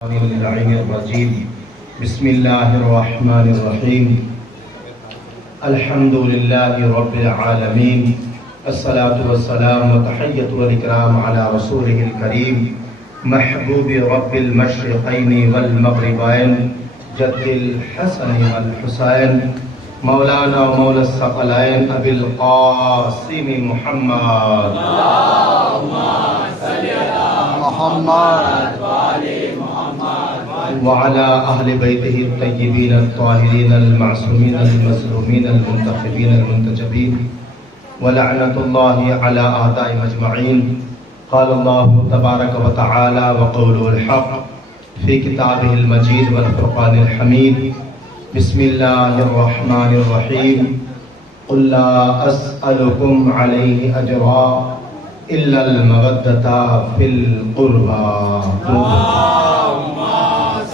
بسم الله الرحمن الرحيم الحمد لله رب العالمين الصلاة والسلام وتحية والإكرام على رسوله الكريم محبوب رب المشرقين والمغربين جد الحسن والحسين مولانا ومولى الثقلين أبي القاسم محمد اللهم صل على محمد وعلى أهل بيته الطيبين الطاهرين المعصومين المظلومين المنتخبين المنتجبين ولعنة الله على أعدائهم أجمعين. قال الله تبارك وتعالى وقوله الحق في كتابه المجيد والفرقان الحميد. بسم الله الرحمن الرحيم. قل لا أسألكم عليه أجرا إلا المودة في القربى.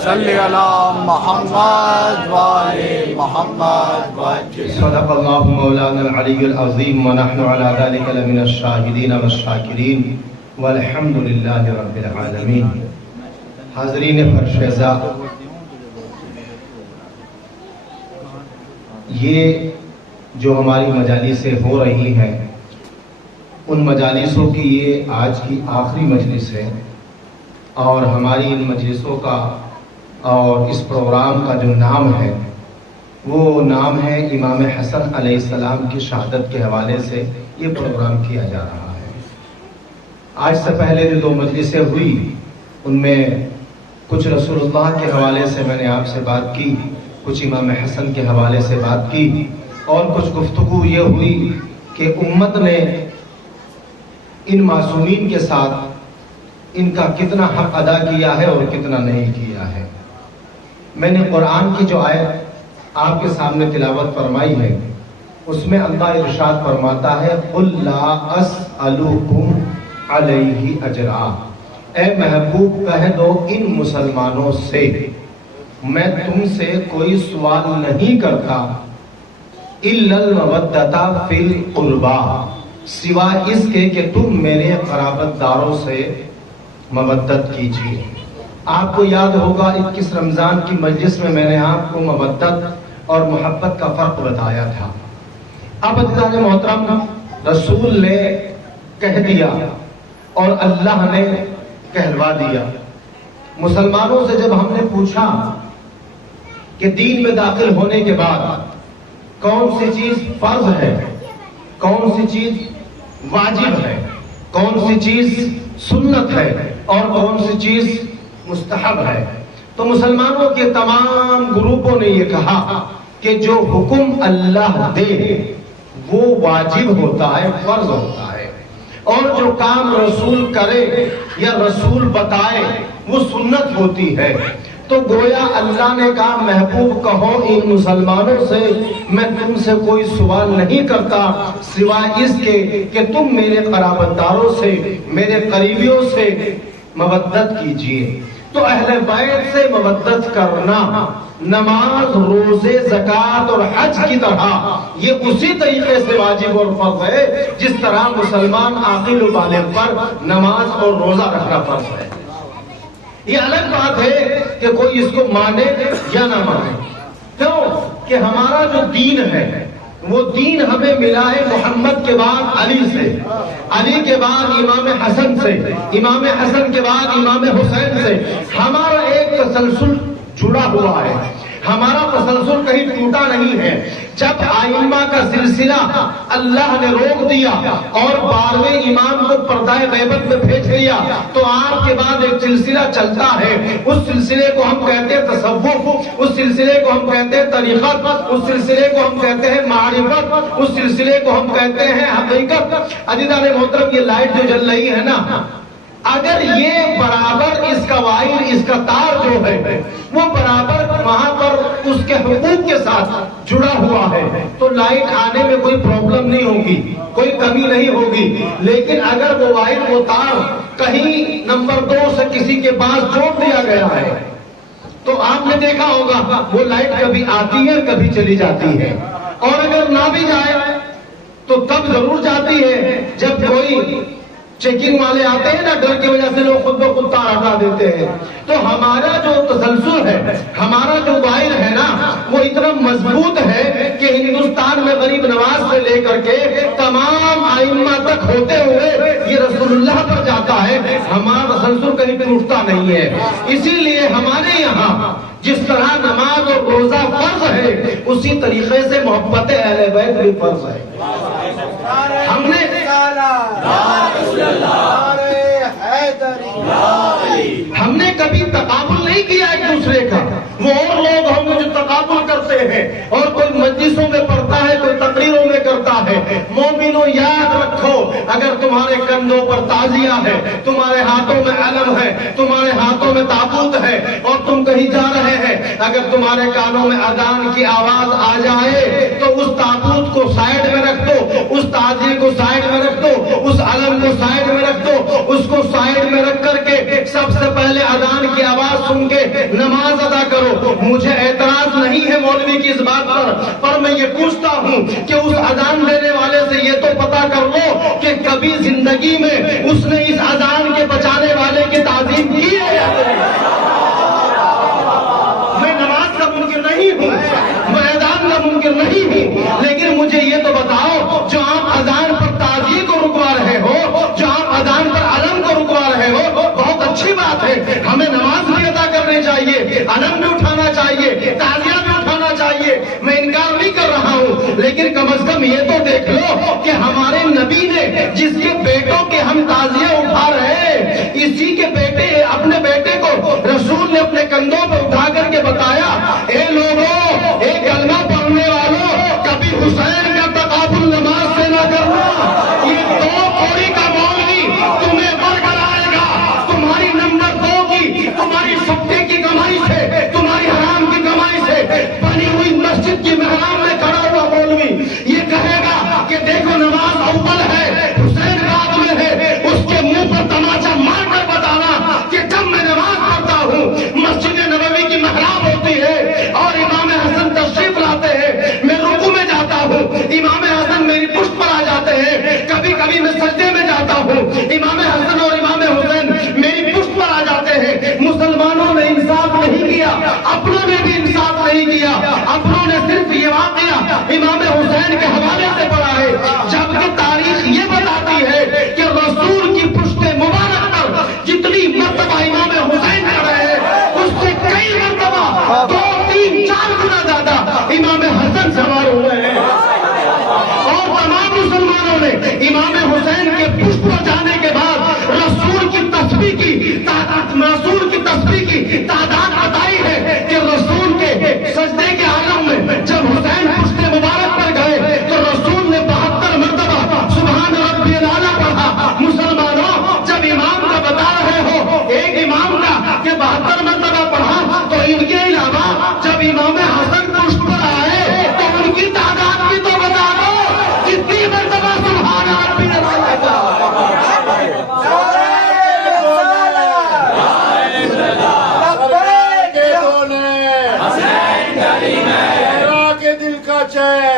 صلی علی محمد وآل محمد صدق الله مولانا العلي العظيم ونحن على ذلك لمن الشاهدين والشاكرين والحمد لله رب العالمين. حاضرین فرشیزہ، یہ جو ہماری مجالسیں ہو رہی ہیں ان مجالسوں کی یہ آج کی آخری مجلس ہے، اور ہماری ان مجلسوں کا اور اس پروگرام کا جو نام ہے وہ نام ہے امام حسن علیہ السلام کی شہادت کے حوالے سے یہ پروگرام کیا جا رہا ہے. آج سے پہلے جو دو مجلسیں ہوئی ان میں کچھ رسول اللہ کے حوالے سے میں نے آپ سے بات کی، کچھ امام حسن کے حوالے سے بات کی، اور کچھ گفتگو یہ ہوئی کہ امت نے ان معصومین کے ساتھ ان کا کتنا حق ادا کیا ہے اور کتنا نہیں کیا ہے. میں نے قرآن کی جو آیت آپ کے سامنے تلاوت فرمائی ہے اس میں اللہ ارشاد فرماتا ہے قل لا اسألکم علیہ اجرا. اے محبوب کہہ دو ان مسلمانوں سے میں تم سے کوئی سوال نہیں کرتا الا المودۃ فی القربى، سوائے اس کے کہ تم میرے قرابت داروں سے مودت کیجیے. آپ کو یاد ہوگا 21 رمضان کی مجلس میں میں نے آپ کو مودت اور محبت کا فرق بتایا تھا. اب عزیزان محترم، رسول نے کہہ دیا اور اللہ نے کہلوا دیا. مسلمانوں سے جب ہم نے پوچھا کہ دین میں داخل ہونے کے بعد کون سی چیز فرض ہے، کون سی چیز واجب ہے، کون سی چیز سنت ہے اور کون سی چیز مستحب ہے، تو مسلمانوں کے تمام گروپوں نے یہ کہا کہ جو حکم اللہ دے وہ واجب ہوتا ہے، فرض ہوتا ہے، اور جو کام رسول کرے یا رسول بتائے وہ سنت ہوتی ہے. تو گویا اللہ نے کہا محبوب کہو ان مسلمانوں سے میں تم سے کوئی سوال نہیں کرتا سوائے اس کے کہ تم میرے قرابت داروں سے، میرے قریبیوں سے مودت کیجیے. تو اہل بیت سے مودت کرنا نماز، روزے، زکوٰۃ اور حج کی طرح یہ اسی طریقے سے واجب اور فرض ہے جس طرح مسلمان عاقل و بالغ پر نماز اور روزہ رکھنا فرض ہے. یہ الگ بات ہے کہ کوئی اس کو مانے یا نہ مانے. کیوں کہ ہمارا جو دین ہے وہ دین ہمیں ملا ہے محمد کے بعد علی سے، علی کے بعد امام حسن سے، امام حسن کے بعد امام حسین سے. ہمارا ایک تسلسل جڑا ہوا ہے، ہمارا تسلسل کہیں ٹوٹا نہیں ہے. جب آئمہ کا سلسلہ اللہ نے روک دیا اور 12ویں امام کو پردہ غیبت میں بھیج دیا تو آپ کے بعد ایک سلسلہ چلتا ہے. اس سلسلے کو ہم کہتے ہیں تصوف، اس سلسلے کو ہم کہتے ہیں طریقت، اس سلسلے کو ہم کہتے ہیں معرفت، اس سلسلے کو ہم کہتے ہیں حقیقت. عزیزان محترم، یہ لائٹ جو جل رہی ہے نا، اگر یہ برابر اس کا وائر، اس کا تار جو ہے وہ برابر وہاں پر اس کے حقوق کے ساتھ جڑا ہوا ہے تو لائٹ آنے میں کوئی پرابلم نہیں ہوگی، کوئی کمی نہیں ہوگی. لیکن اگر وہ وائر، وہ تار کہیں نمبر 2 سے کسی کے پاس جوڑ دیا گیا ہے تو آپ نے دیکھا ہوگا وہ لائٹ کبھی آتی ہے کبھی چلی جاتی ہے، اور اگر نہ بھی جائے تو تب ضرور جاتی ہے جب کوئی چیکنگ والے آتے ہیں نا، ڈر کی وجہ سے لوگ خود بخود تار ہٹا دیتے ہیں. تو ہمارا جو تسلسل ہے، ہمارا جو وائر ہے نا، وہ اتنا مضبوط ہے کہ ہندوستان میں غریب نواز سے لے کر کے تمام ائمہ تک ہوتے ہوئے یہ رسول اللہ پر جاتا ہے. ہمارا تسلسل کہیں پہ اٹھتا نہیں ہے. اسی لیے ہمارے یہاں جس طرح نماز اور روزہ فرض ہے، اسی طریقے سے محبت اہل بیت بھی فرض ہے. ہم نے کبھی تقابل نہیں کیا ایک دوسرے کا. وہ اور لوگ ہوں گے جو تقابل کرتے ہیں، اور کوئی مجلسوں میں پڑھتا ہے، کوئی تقریروں میں کرتا ہے. مومنوں یاد رکھو، اگر تمہارے کندھوں پر تعزیہ ہے، تمہارے ہاتھوں میں علم ہے، تمہارے ہاتھوں میں تابوت ہے، اور تم کہیں جا رہے ہیں، اگر تمہارے کانوں میں اذان کی آواز آ جائے تو اس تابوت کو سائڈ میں رکھ دو، اس تعزیے کو سائڈ میں رکھ دو، اس علم کو سائڈ میں رکھ دو. اس کو سائڈ میں رکھ کر کے سب سے پہلے اذان کی آواز سن کے نماز ادا کرو. مجھے اعتراض نہیں ہے مولوی کی اس بات پر میں یہ پوچھتا ہوں کہ اس اذان دینے والے سے یہ تو پتا کر لو کہ کبھی زندگی میں اس نے اس اذان کے بچانے والے کی تعظیم کی ہے یا نہیں. میں نماز کا منکر نہیں ہوں، میں اذان کا منکر نہیں ہوں، لیکن مجھے یہ تو بتاؤ، جو آپ اذان پر تعزیے کو رکوا رہے ہو، جو آپ اذان پر علم کو رکوا رہے ہو، بہت اچھی بات ہے. ہمیں نماز بھی ادا کرنی چاہیے، علم بھی اٹھانا چاہیے، تعزیہ بھی اٹھانا چاہیے. میں انکار نہیں کر رہا ہوں، لیکن کم از کم یہ تو دیکھ لو کہ ہمارے نبی نے جس کے بیٹوں کے ہم تعزیہ اٹھا رہے ہیں، اسی کے بیٹے، اپنے بیٹے کو رسول نے اپنے کندھوں پر اٹھا کر کے بتایا، اے لوگوں، اے کلمہ پڑھنے والوں، کبھی حسین کا تقابل نماز سے نہ کرنا. یہ دو کوڑی کا مولوی تمہیں برگلائے گا. تمہاری نمبر 2 کی، تمہاری سبتے کی کمائی سے، تمہاری حرام کی کمائی سے بنی ہوئی مسجد کی محراب میں کھڑا ہوا مولوی یہ کہے گا کہ دیکھو نماز اول ہے، حسین بعد میں ہے. اس کے منہ پر تماچا مار کر بتانا کہ جب میں نماز پڑھتا ہوں، مسجد نبوی کی محراب ہوتی ہے اور امام حسن تشریف لاتے ہیں، میں رکوع میں جاتا ہوں، امام حسن میری پشت پر آ جاتے ہیں. کبھی کبھی میں سجدے میں جاتا ہوں، امام حسن اور امام حسین میری پشت پر آ جاتے ہیں. مسلمانوں نے انصاف نہیں کیا، اپنوں نے بھی انصاف نہیں کیا. اپنوں نے صرف یہ واقعہ امام حسین کے حوالے سے پڑھا ہے، جبکہ تاریخ یہ بتاتی ہے کہ رسول کی پشت مبارک پر جتنی مرتبہ امام حسین کھڑے ہیں، اس سے کئی مرتبہ 2 3 4 گنا زیادہ امام حسن سوار ہوئے ہیں. اور تمام مسلمانوں نے امام حسین کے پشت پر جانے کے بعد رسول کی تسبیح کی تعداد بتائی ہے کہ رسول کے سجدے کے عالم میں جب حسین پشت مبارک پر گئے تو رسول نے 72 مرتبہ سبحان ربی الاعلیٰ پڑھا. مسلمانوں، جب امام کا بتا رہے ہو ایک امام کا کہ 72 مرتبہ پڑھا، تو ان کے علاوہ جب امام حسن پشت پر آئے تو ان کی تعداد بھی تو بتا دو کتنی مرتبہ سبحان ربی الاعلیٰ.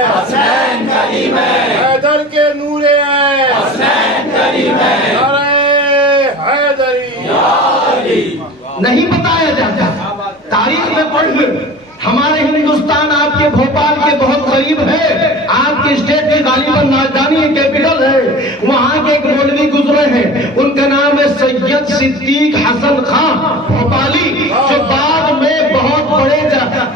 حسین کریم ہے، حیدر کے نور ہے، حسین کریم ہے، ارے حیدری. نہیں بتایا جاتا. تاریخ میں پڑھ لیں، ہمارے ہندوستان آپ کے بھوپال کے بہت قریب ہے. آپ کے اسٹیٹ کی غالباً راجدھانی ہے، کیپٹل ہے. وہاں کے ایک مولوی گزرے ہیں، ان کا نام ہے سید صدیق حسن خان بھوپالی، جو بعد میں بہت بڑے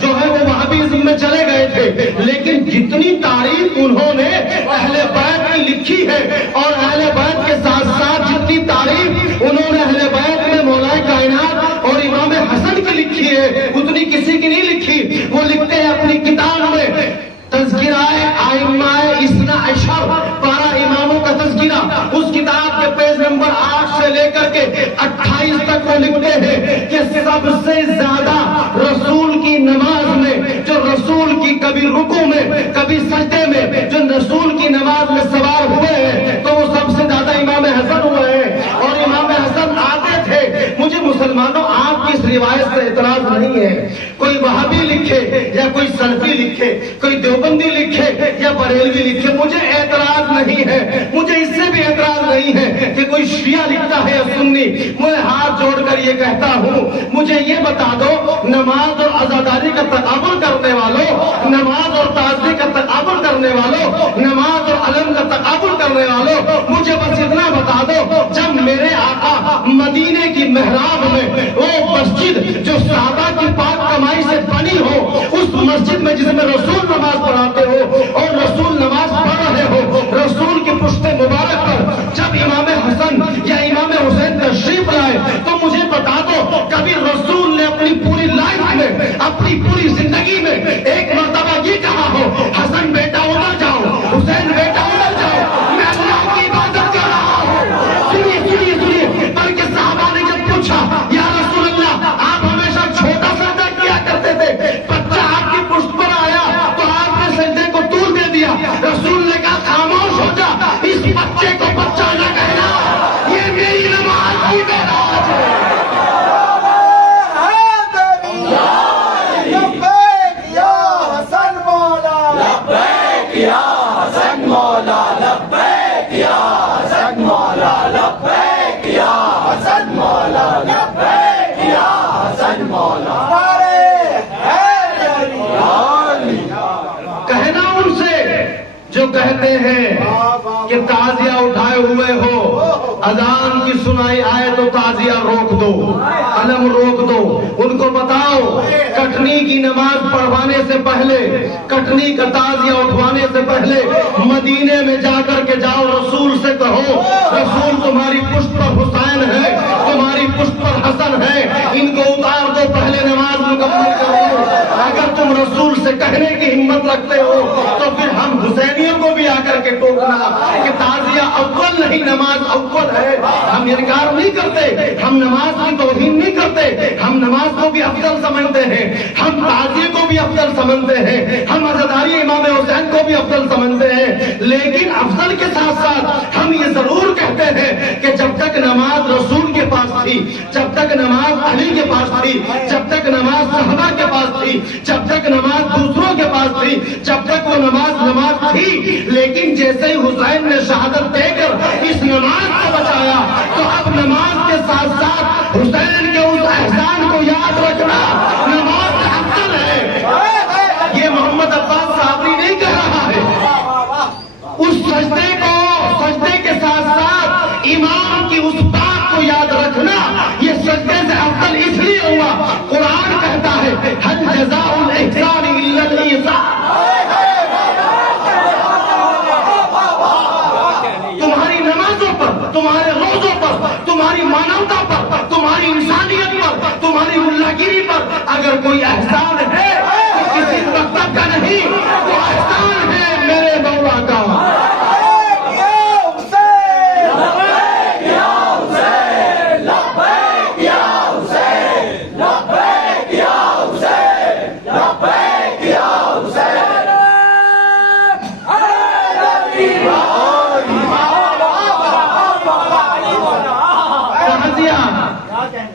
جو ہے وہ وہابیزم میں چلے گئے تھے. لیکن جتنی تعریف انہوں نے اہل بیت کی لکھی ہے، اور اہل بیت کے ساتھ ساتھ جتنی تعریف انہوں نے اہل بیت میں مولا کائنات اور امام حسن کی لکھی ہے، اتنی کسی کی نہیں لکھی. وہ لکھتے ہیں اپنی کتاب میں تذکرہ ائمہ اثنا عشر، 12 اماموں کا تذکرہ. اس کتاب کے پیج نمبر 8 سے لے کر کے 28 تک وہ لکھتے ہیں کہ سب سے زیادہ رسول کی نماز میں، جو رسول کی کبھی رکوع میں کبھی سجدے میں جو رسول کی نماز میں سوار ہوئے ہیں، تو وہ سب سے زیادہ امام حسن ہوئے ہیں. اور امام حسن آتے تھے. مجھے مسلمانوں آپ کی اس روایت سے اعتراض نہیں ہے. کوئی وہابی لکھے یا کوئی سلفی لکھے, کوئی دیوبندی لکھے یا بریلوی لکھے, مجھے اعتراض نہیں ہے. مجھے اس سے بھی اعتراض نہیں ہے کہ کوئی شیعہ لکھتا ہے یا سنی. میں ہاتھ جوڑ کر یہ کہتا ہوں, مجھے یہ بتا دو, نماز اور عزاداری کا تقابل کرنے والوں, نماز اور تعزیہ کا تقابل کرنے والوں, نماز اور علم کا تقابل کرنے والوں, مجھے بس اتنا بتا دو, جب میرے آقا مدینے کی محراب میں وہ مسجد جو صحابہ کی پاک کمائی سے بنی ہو, اس مسجد میں جس میں رسول نماز پڑھاتے ہو اور رسول نماز پڑھ رہے ہو, رسول کی پشت مبارک پر جب امام حسن یا امام حسین تشریف لائے, تو مجھے بتا دو کبھی رسول نے اپنی پوری لائف میں, اپنی پوری زندگی میں ایک مرتبہ یہ کہا ہو, حسن بیٹا ادھر جاؤ, حسین بیٹا ادھر جاؤ, میں اللہ کی عبادت کر رہا ہوں. سنیے سنیے سنیے, بلکہ صحابہ نے جب پوچھا یا رسول اللہ آپ ہمیشہ چھوٹا سجدہ کیا کرتے تھے, بچہ آپ کی پشت پر آیا تو آپ نے سجدے کو طول دے دیا. رسول نے کہا خاموش ہو جا, اس بچے کو بچہ نہ کہنا, یہ میری نماز کی معراج ہے. کہنا ان سے جو کہتے ہیں کہ تعزیہ اٹھائے ہوئے ہو, اذان کی سنائی آئے تو تعزیہ روک دو, علم روک دو. ان کو بتاؤ کٹنی کی نماز پڑھوانے سے پہلے, کٹنی کا تعزیہ اٹھوانے سے پہلے مدینے میں جا کر کے جاؤ, رسول سے کہو رسول تمہاری پشت پر حسین ہے, تمہاری پشت پر حسن ہے, ان کو اتار دو, پہلے نماز مکمل کرو. اگر تم رسول سے کہنے کی ہمت رکھتے ہو تو پھر ہم حسینیوں کو بھی آ کر کے ٹوکنا کہ تعزیہ اول نہیں, نماز اول ہے. ہم انکار نہیں کرتے, ہم نماز کی توہین نہیں کرتے, ہم نماز کو بھی افضل سمجھتے ہیں, ہم تعزیے کو بھی افضل سمجھتے ہیں, ہم عزاداری امام حسین کو بھی افضل سمجھتے ہیں. لیکن افضل کے ساتھ ساتھ ہم یہ ضرور کہتے ہیں کہ جب تک نماز رسول کے پاس تھی, جب تک نماز علی کے پاس تھی, جب تک نماز صحابہ کے پاس تھی, جب تک نماز دوسروں کے پاس تھی, جب تک وہ نماز تھی, لیکن جیسے ہی حسین نے شہادت دے کر اس نماز کو بچایا, تو اب نماز کے ساتھ ساتھ حسین کے اس احسان کو یاد رکھنا نماز افضل ہے. یہ محمد عباس صحابی نہیں کہہ رہا ہے. اس سجدے کے ساتھ ساتھ امام کی اس بات کو یاد رکھنا یہ سجدے سے افضل اس لیے ہوا, قرآن کہتا ہے هل جزاء الاحسان الا الاحسان. تمہاری نمازوں پر, تمہارے روزوں پر, تمہاری مانوتا پر, تمہاری انسانیت پر, تمہاری ملا گیری پر اگر کوئی احسان ہے تو کسی مکتب کا نہیں, وہ احسان ہے میرے مولا کا.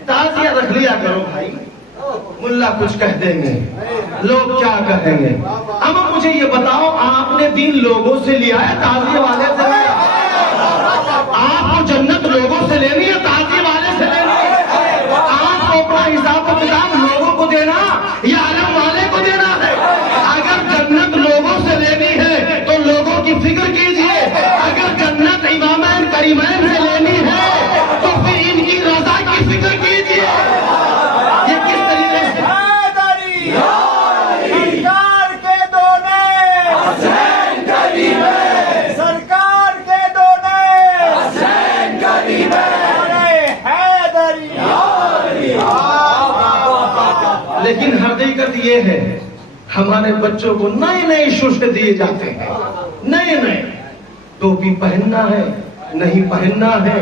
تعزیہ رکھ لیا کرو بھائی, ملا کچھ کہہ دیں گے, لوگ کیا کہیں گے. اب مجھے یہ بتاؤ, آپ نے دین لوگوں سے لیا ہے, تعزیہ والے سے لیا؟ آپ کو جنت لوگوں سے لینی ہے, تعزیہ والے سے لینی ہے؟ آپ کو اپنا حساب و کتاب لوگوں کو دینا یا علم والے کو دینا ہے؟ اگر جنت لوگوں سے لینی ہے تو لوگوں کی فکر کیجئے, اگر جنت امامین کریمین سے لینی ہے تو پھر ان کی رضا کی فکر کیجئے. یہ کس طریقے سے سرکار کے دونے حسین کریم ہے, سرکار کے دونے حسین کریم ہے, حیدری. لیکن حقیقت یہ ہے ہمارے بچوں کو نئے نئے شوشے دیے جاتے ہیں, نئے نئے. ٹوپی پہننا ہے, نہیں پہننا ہے,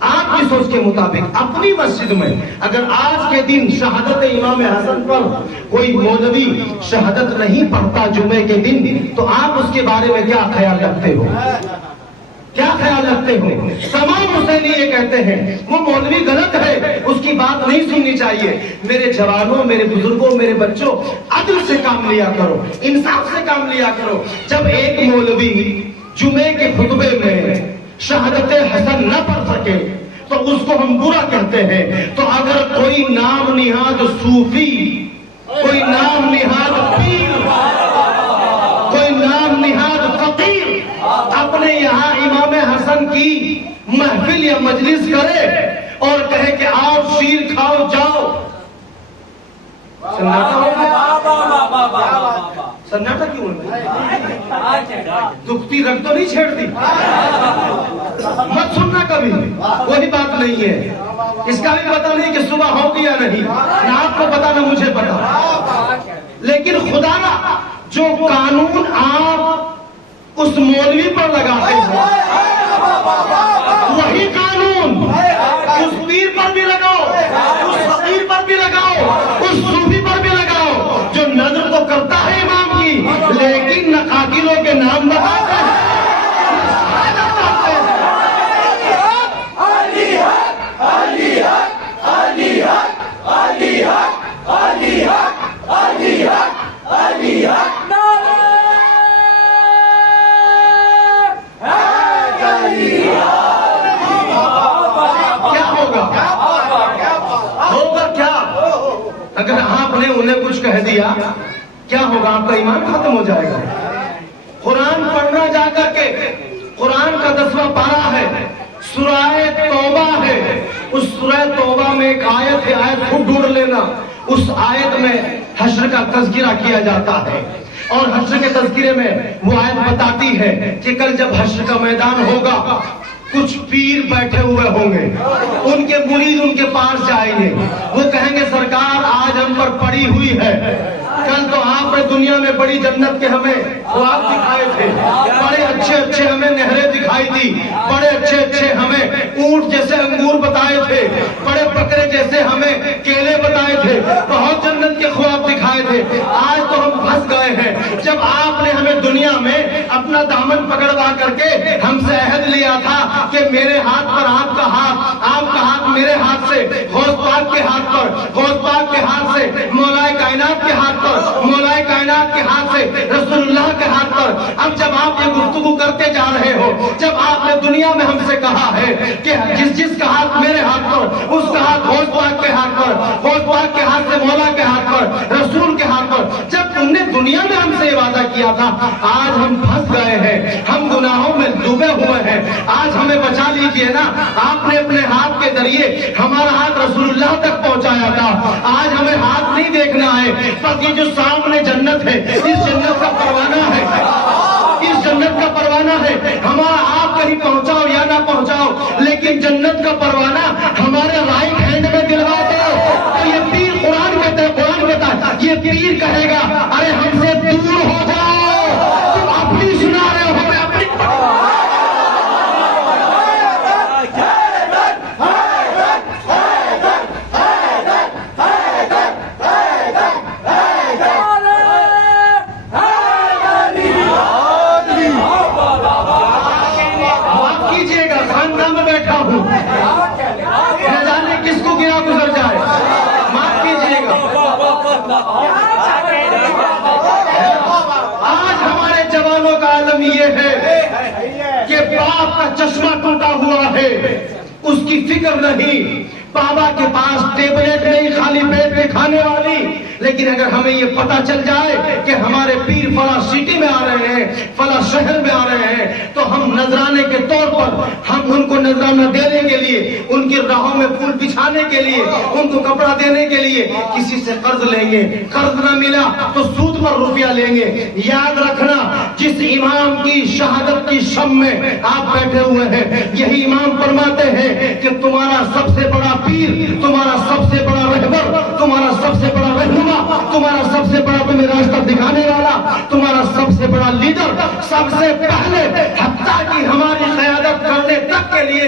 آپ کی سوچ کے مطابق اپنی مسجد میں اگر آج کے دن شہادت امام حسن پر کوئی مولوی شہادت نہیں پڑھتا جمعے کے دن، تو آپ اس کے بارے میں کیا خیال رکھتے ہو؟ کیا خیال رکھتے ہو؟ تمام حسینی یہ کہتے ہیں وہ مولوی غلط ہے، اس کی بات نہیں سننی چاہیے۔ میرے جوانوں، میرے بزرگوں، میرے بچوں، عدل سے کام لیا کرو، انصاف سے کام لیا کرو۔ جب ایک مولوی جمعے کے خطبے میں شہادت حسن نہ پڑھ سکے تو اس کو ہم برا کہتے ہیں۔ تو اگر کوئی نام نہاد صوفی، کوئی نام نہاد پیر، کوئی نام نہاد فقیر اپنے یہاں امام حسن کی محفل یا مجلس کرے اور کہے کہ آؤ شیر کھاؤ جاؤ، سناٹا کیوں ہے؟ دکھتی رنگ تو نہیں چھیڑ دی، مت سننا کبھی، وہی بات نہیں ہے۔ اس کا بھی پتہ نہیں کہ صبح ہوگی یا نہیں، نہ آپ کو پتا نہ مجھے پتا، لیکن خدا نہ جو قانون آپ اس مولوی پر لگاتے ہیں وہی قانون اس پیر پر بھی لگاؤ، اس فقیر پر بھی لگاؤ، اس صوفی پر بھی لگاؤ، جو نظر تو کرتا ہے امام کی لیکن نقاتلوں کے نام بتاتا ہے۔ اگر آپ نے انہیں کچھ کہہ دیا کیا ہوگا؟ آپ کا ایمان ختم ہو جائے گا۔ قرآن پڑھنا جا کر کے، قرآن کا 10واں پارہ ہے، سورہ توبہ ہے، اس سورہ توبہ میں ایک آیت ہے، آیت خود ڈھونڈ لینا، اس آیت میں حشر کا تذکرہ کیا جاتا ہے، اور حشر کے تذکرے میں وہ آیت بتاتی ہے کہ کل جب حشر کا میدان ہوگا کچھ پیر بیٹھے ہوئے ہوں گے، ان کے مرید ان کے پاس جائیں گے، وہ کہیں گے سرکار آج ہم پر پڑی ہوئی ہے، کل تو آپ نے دنیا میں بڑی جنت کے ہمیں خواب دکھائے تھے، بڑے اچھے اچھے ہمیں نہریں دکھائی تھی، بڑے اچھے اچھے ہمیں اونٹ جیسے انگور بتائے تھے، بڑے بکرے جیسے ہمیں کیلے بتائے تھے، بہت جنت کے خواب دکھائے تھے، آج تو ہم پھنس گئے ہیں۔ جب آپ نے ہمیں دنیا میں اپنا دامن پکڑوا کر کے ہم سے عہد لیا تھا کہ میرے ہاتھ پر آپ کا ہاتھ، آپ کا ہاتھ میرے ہاتھ سے، غوث پاک کے ہاتھ پر، غوث پاک کے ہاتھ سے، مولا کائنات کے ہاتھ پر، مولا کائنات کے ہاتھ سے، رسول اللہ کے ہاتھ پر، اب جب آپ یہ گفتگو کرتے جا رہے ہو، جب آپ نے دنیا میں ہم سے کہا ہے کہ جس کا ہاتھ میرے ہاتھ پر، اس کا ہاتھ غوث پاک کے ہاتھ پر، غوث پاک کے ہاتھ سے مولا کے ہاتھ پر، رسول کے ہاتھ پر، جب تم نے دنیا میں ہم سے یہ وعدہ کیا تھا، آج ہم پھنس گئے ہیں، ہم گناہوں میں ڈوبے ہوئے ہیں، آج ہمیں بچا لیجئے نا۔ آپ نے اپنے ہاتھ کے ذریعے ہمارا ہاتھ رسول اللہ تک پہنچایا تھا، آج ہمیں ہاتھ نہیں دیکھنا ہے، بس یہ جو سامنے جنت ہے، اس جنت کا پروانہ ہے، اس جنت کا پروانہ ہے، ہمارا آپ کہیں پہنچاؤ یا نہ پہنچاؤ، لیکن جنت کا پروانہ ہمارے رائٹ ہینڈ میں دلوا دو۔ تو یہ پیر قرآن کہتا ہے، قرآن کہتا ہے، یہ پیر کہے گا ارے ہم سے دور ہو جاؤ، تم اپنی سنا رہے ہو، میں اپنی یہ ہے کہ باپ کا چشمہ ٹوٹا ہوا ہے، اس کی فکر نہیں، بابا کے پاس ٹیبلیٹ نہیں خالی پیٹ میں کھانے والی، لیکن اگر ہمیں یہ پتا چل جائے کہ ہمارے پیر فلاں سٹی میں آ رہے ہیں، فلاں شہر میں آ رہے ہیں، تو ہم نذرانے کے طور پر ہم ان کو نذرانہ دینے کے لیے، ان کی راہوں میں پھول بچھانے کے لیے، ان کو کپڑا دینے کے لیے کسی سے قرض لیں گے، قرض نہ ملا تو سود پر روپیہ لیں گے۔ یاد رکھنا جس امام کی شہادت کی شم میں آپ بیٹھے ہوئے ہیں، یہی امام فرماتے ہیں کہ تمہارا سب سے بڑا پیر، تمہارا سب سے بڑا رہبر، تمہارا سب سے بڑا رہنما، تمہارا سب سے بڑا تمہیں راستہ دکھانے والا، تمہارا سب سے بڑا لیڈر، سب سے پہلے حتیٰ کہ ہماری قیادت کرنے تک کے لیے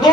2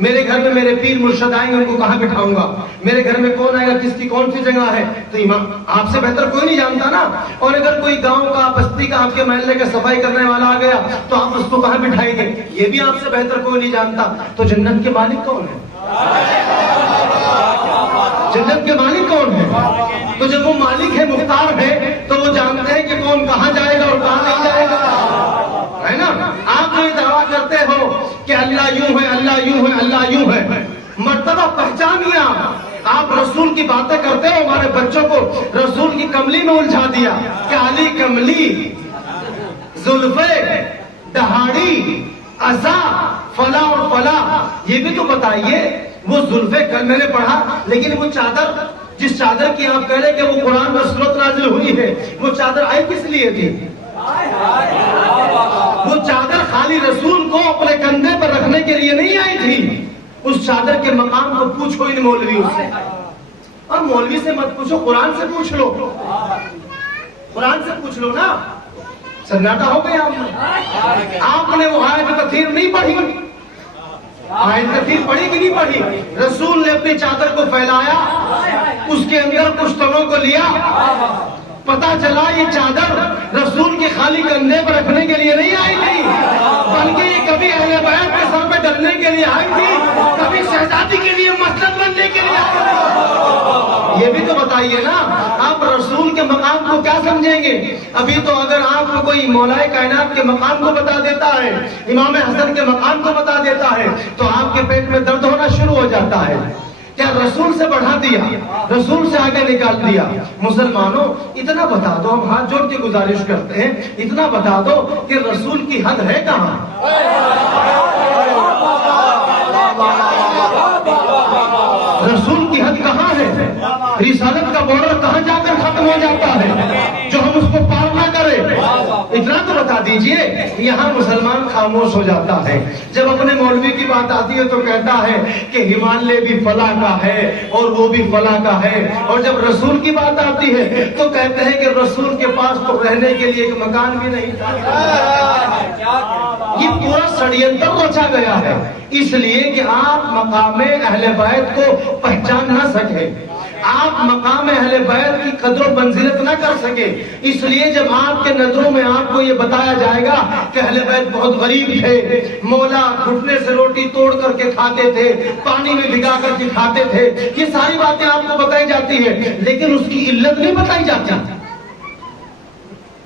میرے گھر میں میرے پیر مرشد آئیں گے، ان کو کہاں بٹھاؤں گا؟ میرے گھر میں کون آئے گا، کس کی کون سی جگہ ہے؟ تو امام آپ سے بہتر کوئی نہیں جانتا نا۔ اور اگر کوئی گاؤں کا، بستی کا، آپ کے محلے کا صفائی کرنے والا آ گیا تو آپ اس کو کہاں بٹھائیں گے؟ یہ بھی آپ سے بہتر کوئی نہیں جانتا۔ تو جنت کے مالک کون ہے؟ جنت کے مالک کون ہے؟ تو جب وہ مالک ہے، مختار ہے، تو وہ جانتے ہیں کہ کون کہاں جائے گا اور کہاں نہیں جائے گا، ہے نا؟ آپ جو یہ دعویٰ کرتے ہو کہ اللہ یوں ہے، اللہ یوں ہے، اللہ یوں ہے، مرتبہ پہچانیے آپ رسول کی باتیں کرتے ہو، ہمارے بچوں کو رسول کی کملی میں الجھا دیا کہ علی کملی، زلفے، دہاڑی، عزا، فلاں اور فلاں۔ یہ بھی تو بتائیے، وہ زلفے کل میں نے پڑھا، لیکن وہ چادر، جس چادر کی آپ کہہ رہے کہ وہ قرآن میں سورت نازل ہوئی ہے، وہ چادر آئی کس لیے تھی؟ وہ چادر خالی رسول کو اپنے کندھے پر رکھنے کے لیے نہیں آئی تھی۔ اس چادر کے مقام کو پوچھو ان مولویوں سے، اور مولوی سے مت پوچھو، قرآن سے پوچھ لو، قرآن سے پوچھ لو نا۔ سناٹا ہو گیا آپ نے وہ آیت کثیر نہیں پڑھی؟ آیت کثیر پڑھی کہ نہیں پڑھی؟ رسول نے اپنی چادر کو پھیلایا، اس کے اندر کچھ تنوں کو لیا، پتا چلا یہ چادر رسول کے خالی کندھے پر رکھنے کے لیے نہیں آئی تھی، بلکہ یہ کبھی اہل بیت کے سر پہ ڈلنے کے لیے آئی تھی، کبھی شہزادی کے لیے مسند بننے کے لیے آئی تھی۔ یہ بھی تو بتائیے نا، آپ رسول کے مقام کو کیا سمجھیں گے؟ ابھی تو اگر آپ کو کوئی مولا کائنات کے مقام کو بتا دیتا ہے، امام حسن کے مقام کو بتا دیتا ہے، تو آپ کے پیٹ میں درد ہونا شروع ہو جاتا ہے۔ کیا رسول سے بڑھا دیا، رسول سے آگے نکال دیا؟ مسلمانوں اتنا بتا دو، ہم ہاتھ جوڑ کے گزارش کرتے ہیں، اتنا بتا دو کہ رسول کی حد ہے کہاں؟ رسول کی حد کہاں ہے؟ رسالت کا بارڈر کہاں جا کر ختم ہو جاتا ہے جو ہم اس کو پار نہ کریں؟ اتنا تو بتا دیجئے۔ یہاں مسلمان خاموش ہو جاتا ہے، جب اپنے مولوی کی بات آتی ہے تو کہتا ہے کہ ہمالیہ بھی فلاں کا ہے اور وہ بھی فلاں کا ہے، اور جب رسول کی بات آتی ہے تو کہتے ہیں کہ رسول کے پاس تو رہنے کے لیے ایک مکان بھی نہیں تھا۔ یہ پورا ષڑینتر رچا گیا ہے اس لیے کہ آپ مقام اہل بیت کو پہچان نہ سکے، آپ مقام اہل بیت کی قدر و منزلت نہ کر سکے۔ اس لیے جب آپ کے نظروں میں آپ کو یہ بتایا جائے گا کہ اہل بیت بہت غریب تھے، مولا گھٹنے سے روٹی توڑ کر کے کھاتے تھے، پانی میں بھگا کر کے کھاتے تھے، یہ ساری باتیں آپ کو بتائی جاتی ہیں، لیکن اس کی علت نہیں بتائی جاتی،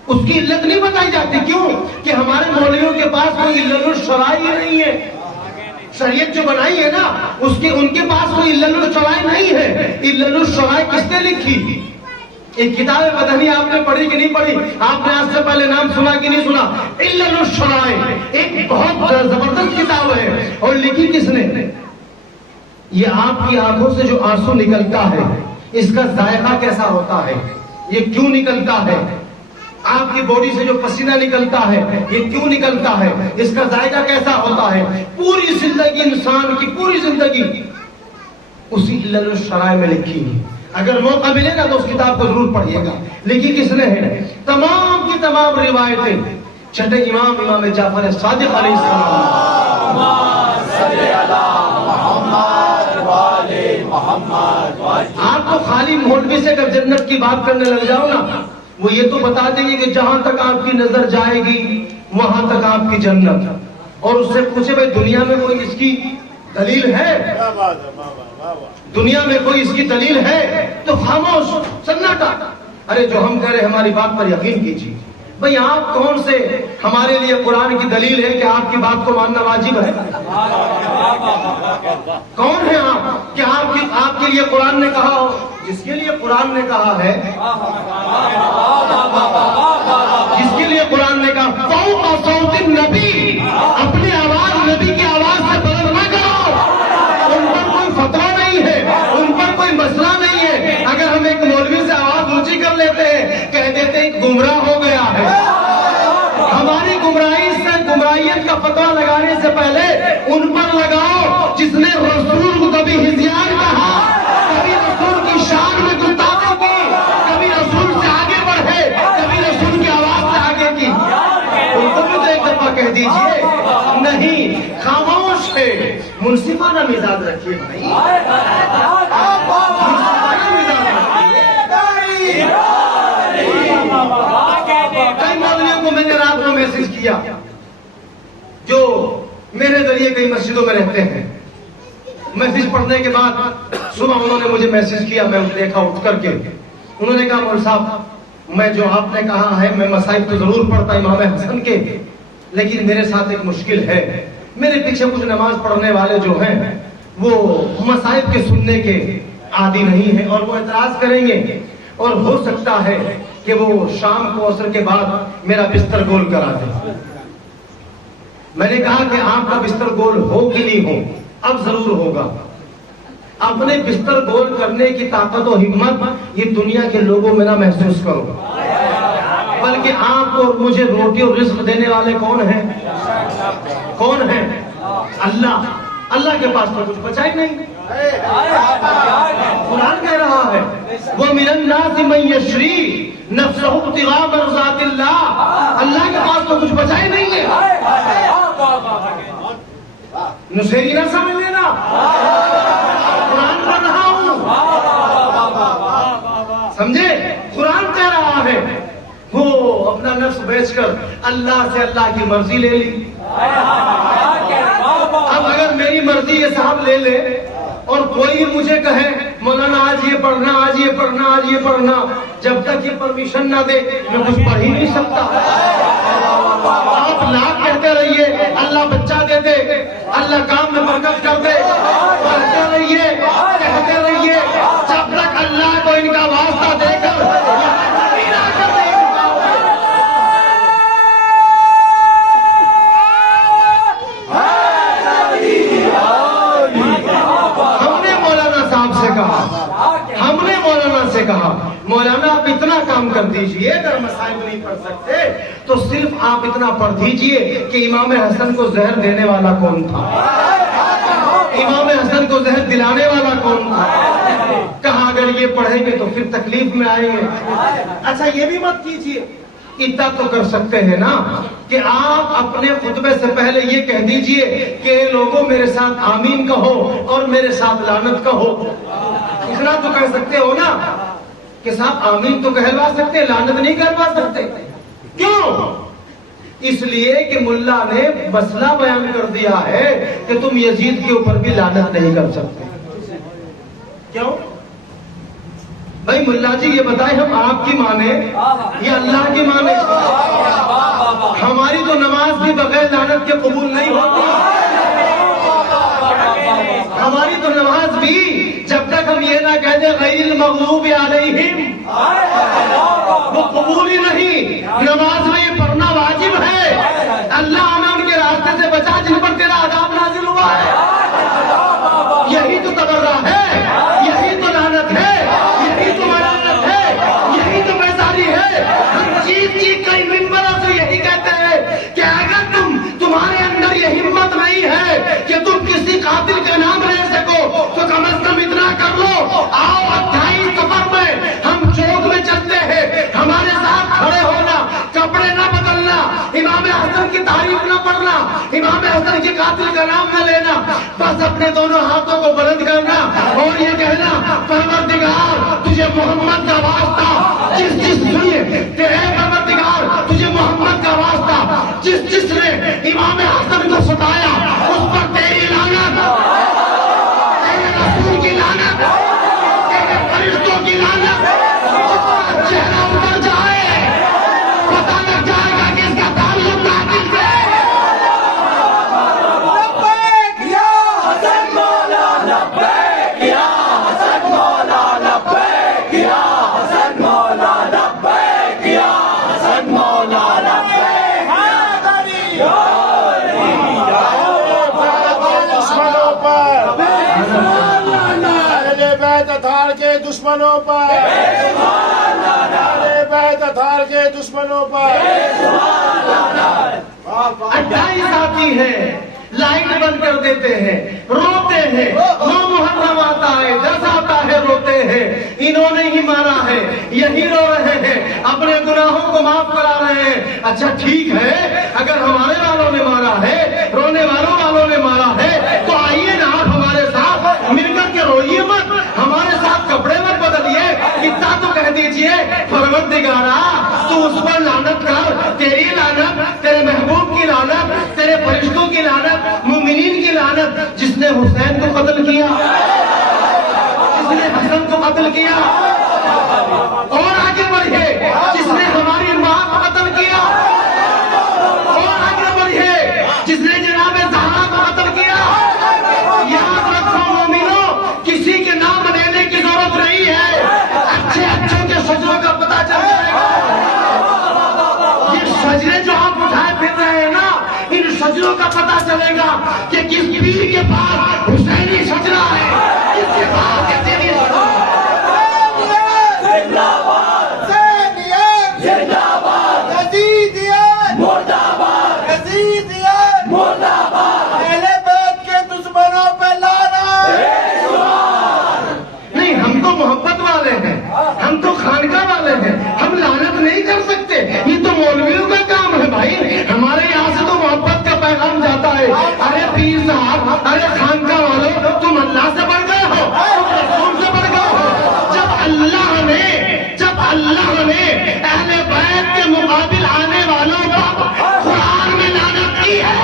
اس کی علت نہیں بتائی جاتی۔ کیوں؟ کہ ہمارے مولویوں کے پاس کوئی علت الشرائع نہیں ہے۔ شریعت جو بنائی ہے نا، ان کے پاس کوئی علل الشرائع نہیں ہے۔ علل الشرائع کس نے لکھی؟ ایک کتاب مدنی آپ نے پڑھی کہ نہیں پڑھی؟ آپ نے آج سے پہلے نام سنا کہ نہیں سنا؟ علل الشرائع ایک بہت زبردست کتاب ہے، اور لکھی کس نے؟ یہ آپ کی آنکھوں سے جو آنسو نکلتا ہے، اس کا ذائقہ کیسا ہوتا ہے، یہ کیوں نکلتا ہے؟ آپ کی باڈی سے جو پسینہ نکلتا ہے، یہ کیوں نکلتا ہے، اس کا ذائقہ کیسا ہوتا ہے؟ پوری زندگی، انسان کی پوری زندگی اسی علل الشرائع میں لکھی ہے۔ اگر موقع ملے نا تو اس کتاب کو ضرور پڑھیے گا۔ لکھی کس نے ہے؟ تمام کی تمام روایتیں چھٹے امام جعفر صادق علیہ السلام۔ آپ کو خالی مولوی سے اگر جنت کی بات کرنے لگ جاؤ نا، وہ یہ تو بتا دیں گے کہ جہاں تک آپ کی نظر جائے گی وہاں تک آپ کی جنت، اور اس سے پوچھے بھائی دنیا میں کوئی اس کی دلیل ہے؟ دنیا میں کوئی اس کی دلیل ہے؟ تو خاموش، سناٹا۔ ارے جو ہم کہہ رہے ہماری بات پر یقین کیجیے۔ بھئی آپ کون سے ہمارے لیے قرآن کی دلیل ہے کہ آپ کی بات کو ماننا واجب ہے؟ کون ہے آپ کہ آپ کے لیے قرآن نے کہا ہو؟ جس کے لیے قرآن نے کہا ہے، جس کے لیے قرآن نے کہا فوق صوت النبی، اپنی آواز نبی کی آواز سے بلند نہ کرو۔ ان پر کوئی فتویٰ نہیں ہے، ان پر کوئی مسئلہ نہیں ہے۔ اگر ہم ایک مولوی سے آواز اونچی کر لیتے ہیں، کہہ دیتے ہیں گمراہ ہو گیا ہے، ہماری گمراہی سے، گمراہیت کا فتویٰ لگانے سے پہلے ان پر لگاؤ جس نے رسول کو کبھی ہزیان کہا، کبھی رسول کی شان میں گستاخی کی، کبھی رسول سے آگے بڑھے، کبھی رسول کی آواز سے آگے کی، ان کو بھی تو ایک دفعہ کہہ دیجئے۔ نہیں، خاموش ہے۔ منصفانہ مزاج رکھیے بھائی، منصفانہ مزاج رکھیے۔ کئی مولویوں کو میں نے رات کو میسج کیا جو میرے ذریعے کئی مسجدوں میں رہتے ہیں، میسج پڑھنے کے بعد صبح انہوں نے مجھے میسج کیا، میں دیکھا اٹھ کر کے، انہوں نے کہا مول صاحب میں جو آپ نے کہا ہے میں مصائب تو ضرور پڑھتا امام حسن کے، لیکن میرے ساتھ ایک مشکل ہے، میرے پیچھے کچھ نماز پڑھنے والے جو ہیں وہ مصائب کے سننے کے عادی نہیں ہیں اور وہ اعتراض کریں گے اور ہو سکتا ہے کہ وہ شام کو عصر کے بعد میرا بستر گول کرا دیں۔ میں نے کہا کہ آپ کا بستر گول ہو کہ نہیں ہو، اب ضرور ہوگا۔ اپنے بستر گول کرنے کی طاقت و ہمت یہ دنیا کے لوگوں میں نہ محسوس کرو، بلکہ آپ کو اور مجھے روٹی اور رزق دینے والے کون ہیں؟ کون ہیں؟ اللہ۔ اللہ کے پاس تو کچھ بچا ہی نہیں۔ قرآن کہہ رہا ہے وَمِنَ النَّاسِ مَن يَشْرِي نَفْسَهُ ابْتِغَاءَ مَرْضَاتِ اللَّهِ، اللہ کے پاس تو کچھ بچا ہی نہیں ہے۔ نصیری نہ سمجھ لینا، قرآن پڑھ رہا ہوں، سمجھے؟ قرآن کہہ رہا ہے وہ اپنا نفس بیچ کر اللہ سے اللہ کی مرضی لے لی۔ اب اگر میری مرضی یہ صاحب لے لے اور کوئی مجھے کہے مولانا آج یہ پڑھنا، آج یہ پڑھنا، آج یہ پڑھنا، جب تک یہ پرمیشن نہ دے میں کچھ پڑھ ہی نہیں سکتا۔ آپ لاکھ کہتے رہیے اللہ بچہ دے دے، اللہ کام میں برکت کر دے، پڑھتے رہیے، کہتے رہیے، جب تک اللہ کو ان کا واسطہ دے کر ہم نے مولانا سے کہا مولانا آپ اتنا کام کر دیجئے، اگر مسائل نہیں پڑھ سکتے تو صرف آپ اتنا پڑھ دیجئے کہ امام حسن کو زہر دینے والا کون تھا، امام حسن کو زہر دلانے والا کون تھا۔ کہا اگر یہ پڑھیں گے تو پھر تکلیف میں آئیں گے۔ اچھا یہ بھی مت کیجئے، اتنا تو کر سکتے ہیں نا کہ آپ اپنے خطبے سے پہلے یہ کہہ دیجئے کہ لوگوں میرے ساتھ آمین کہو اور میرے ساتھ لعنت کہو۔ اتنا تو کہہ سکتے ہو نا کہ صاحب آمین تو کہلوا سکتے، لعنت نہیں کہلوا سکتے۔ کیوں؟ اس لیے کہ ملا نے مسئلہ بیان کر دیا ہے کہ تم یزید کے اوپر بھی لعنت نہیں کر سکتے۔ کیوں؟ بھائی ملا جی یہ بتائیں ہم آپ کی مانے یا اللہ کی مانے؟ ہماری تو نماز بھی بغیر لعنت کے قبول نہیں ہوتی، ہماری تو نماز بھی جب تک ہم یہ نہ کہہ دیں غیر المغضوب علیہم وہ قبول ہی نہیں۔ نماز میں یہ پڑھنا واجب ہے، اللہ ہمیں ان کے راستے سے بچا جن پر تیرا عذاب نازل ہوا ہے۔ یہی تو تبرہ ہے، یہی تو لعنت ہے، یہی تو ملامت ہے، یہی تو بیزاری ہے۔ ہم چیز کئی منبروں سے یہی کہتے ہیں کہ اگر تمہارے اندر یہ ہمت نہیں ہے کہ تم کسی قاتل کا نام لے سکو تو کم از کم اتنا کر لو، آؤ 28 سفر میں ہم چوک میں چلتے ہیں، ہمارے ساتھ کھڑے ہونا، کپڑے نہ بدلنا، امام حسن کی تعریف نہ پڑھنا، امام حسن کے قاتل کا نام نہ لینا، بس اپنے دونوں ہاتھوں کو بلند کرنا اور یہ کہنا پروردگار تجھے محمد کا واسطہ، جس نے تیرے پروردگار تجھے محمد کا واسطہ، جس نے امام حسن کو ستایا اس پر تیری لعنت، تیرے رسول کی لعنت، تیرے فرشتوں کی لعنت، جس کا چہرہ اتر جائے پتہ لگ جائے گا کہ اس کا تعلق قاتل سے۔ لبیک یا حسن مولا، لبیک یا حسن مولا، لبیک یا حسن مولا، لبیک یا حسن مولا، لبیک دشمنوں پر، بیت اتھار کے دشمنوں پر 28 آتی ہے، لائٹ بند کر دیتے ہیں، روتے ہیں، 9 محرم آتا ہے، 10 آتا ہے، روتے ہیں، انہوں نے ہی مارا ہے، یہی رو رہے ہیں، اپنے گناہوں کو معاف کرا رہے ہیں۔ اچھا ٹھیک ہے، اگر ہمارے والوں نے مارا ہے، رونے والوں نے مارا ہے، قتل کیا. اور آگے بڑھیے جس نے ہماری ماں کو قتل کیا. اور آگے بڑھیے جس نے جناب زہرا کو قتل کیا. یاد رکھو مومنو، کسی کے نام لینے کی ضرورت نہیں ہے، اچھے اچھوں کے شجروں کا پتہ چل جائے گا. یہ شجرے جو آپ اٹھائے پھر رہے ہیں نا، ان شجروں کا پتہ چلے گا کہ کس پیر کے پاس حسینی شجرا ہے، کس کے پاس یزیدی شجرا ہے. نہیں، ہم تو محبت والے ہیں، ہم تو خانقاہ والے ہیں، ہم لعنت نہیں کر سکتے. یہ تو مولویوں کا کام ہے بھائی. ہمارے یہاں سے تو محبت کا پیغام جاتا ہے. ارے پیر صاحب، ارے خانقاہ والوں، تم اللہ سے بڑھ گئے ہو، تم رسول سے بڑھ گئے ہو. جب اللہ نے اہل بیت کے مقابل آنے والوں کا قرآن میں لعنت کی ہے.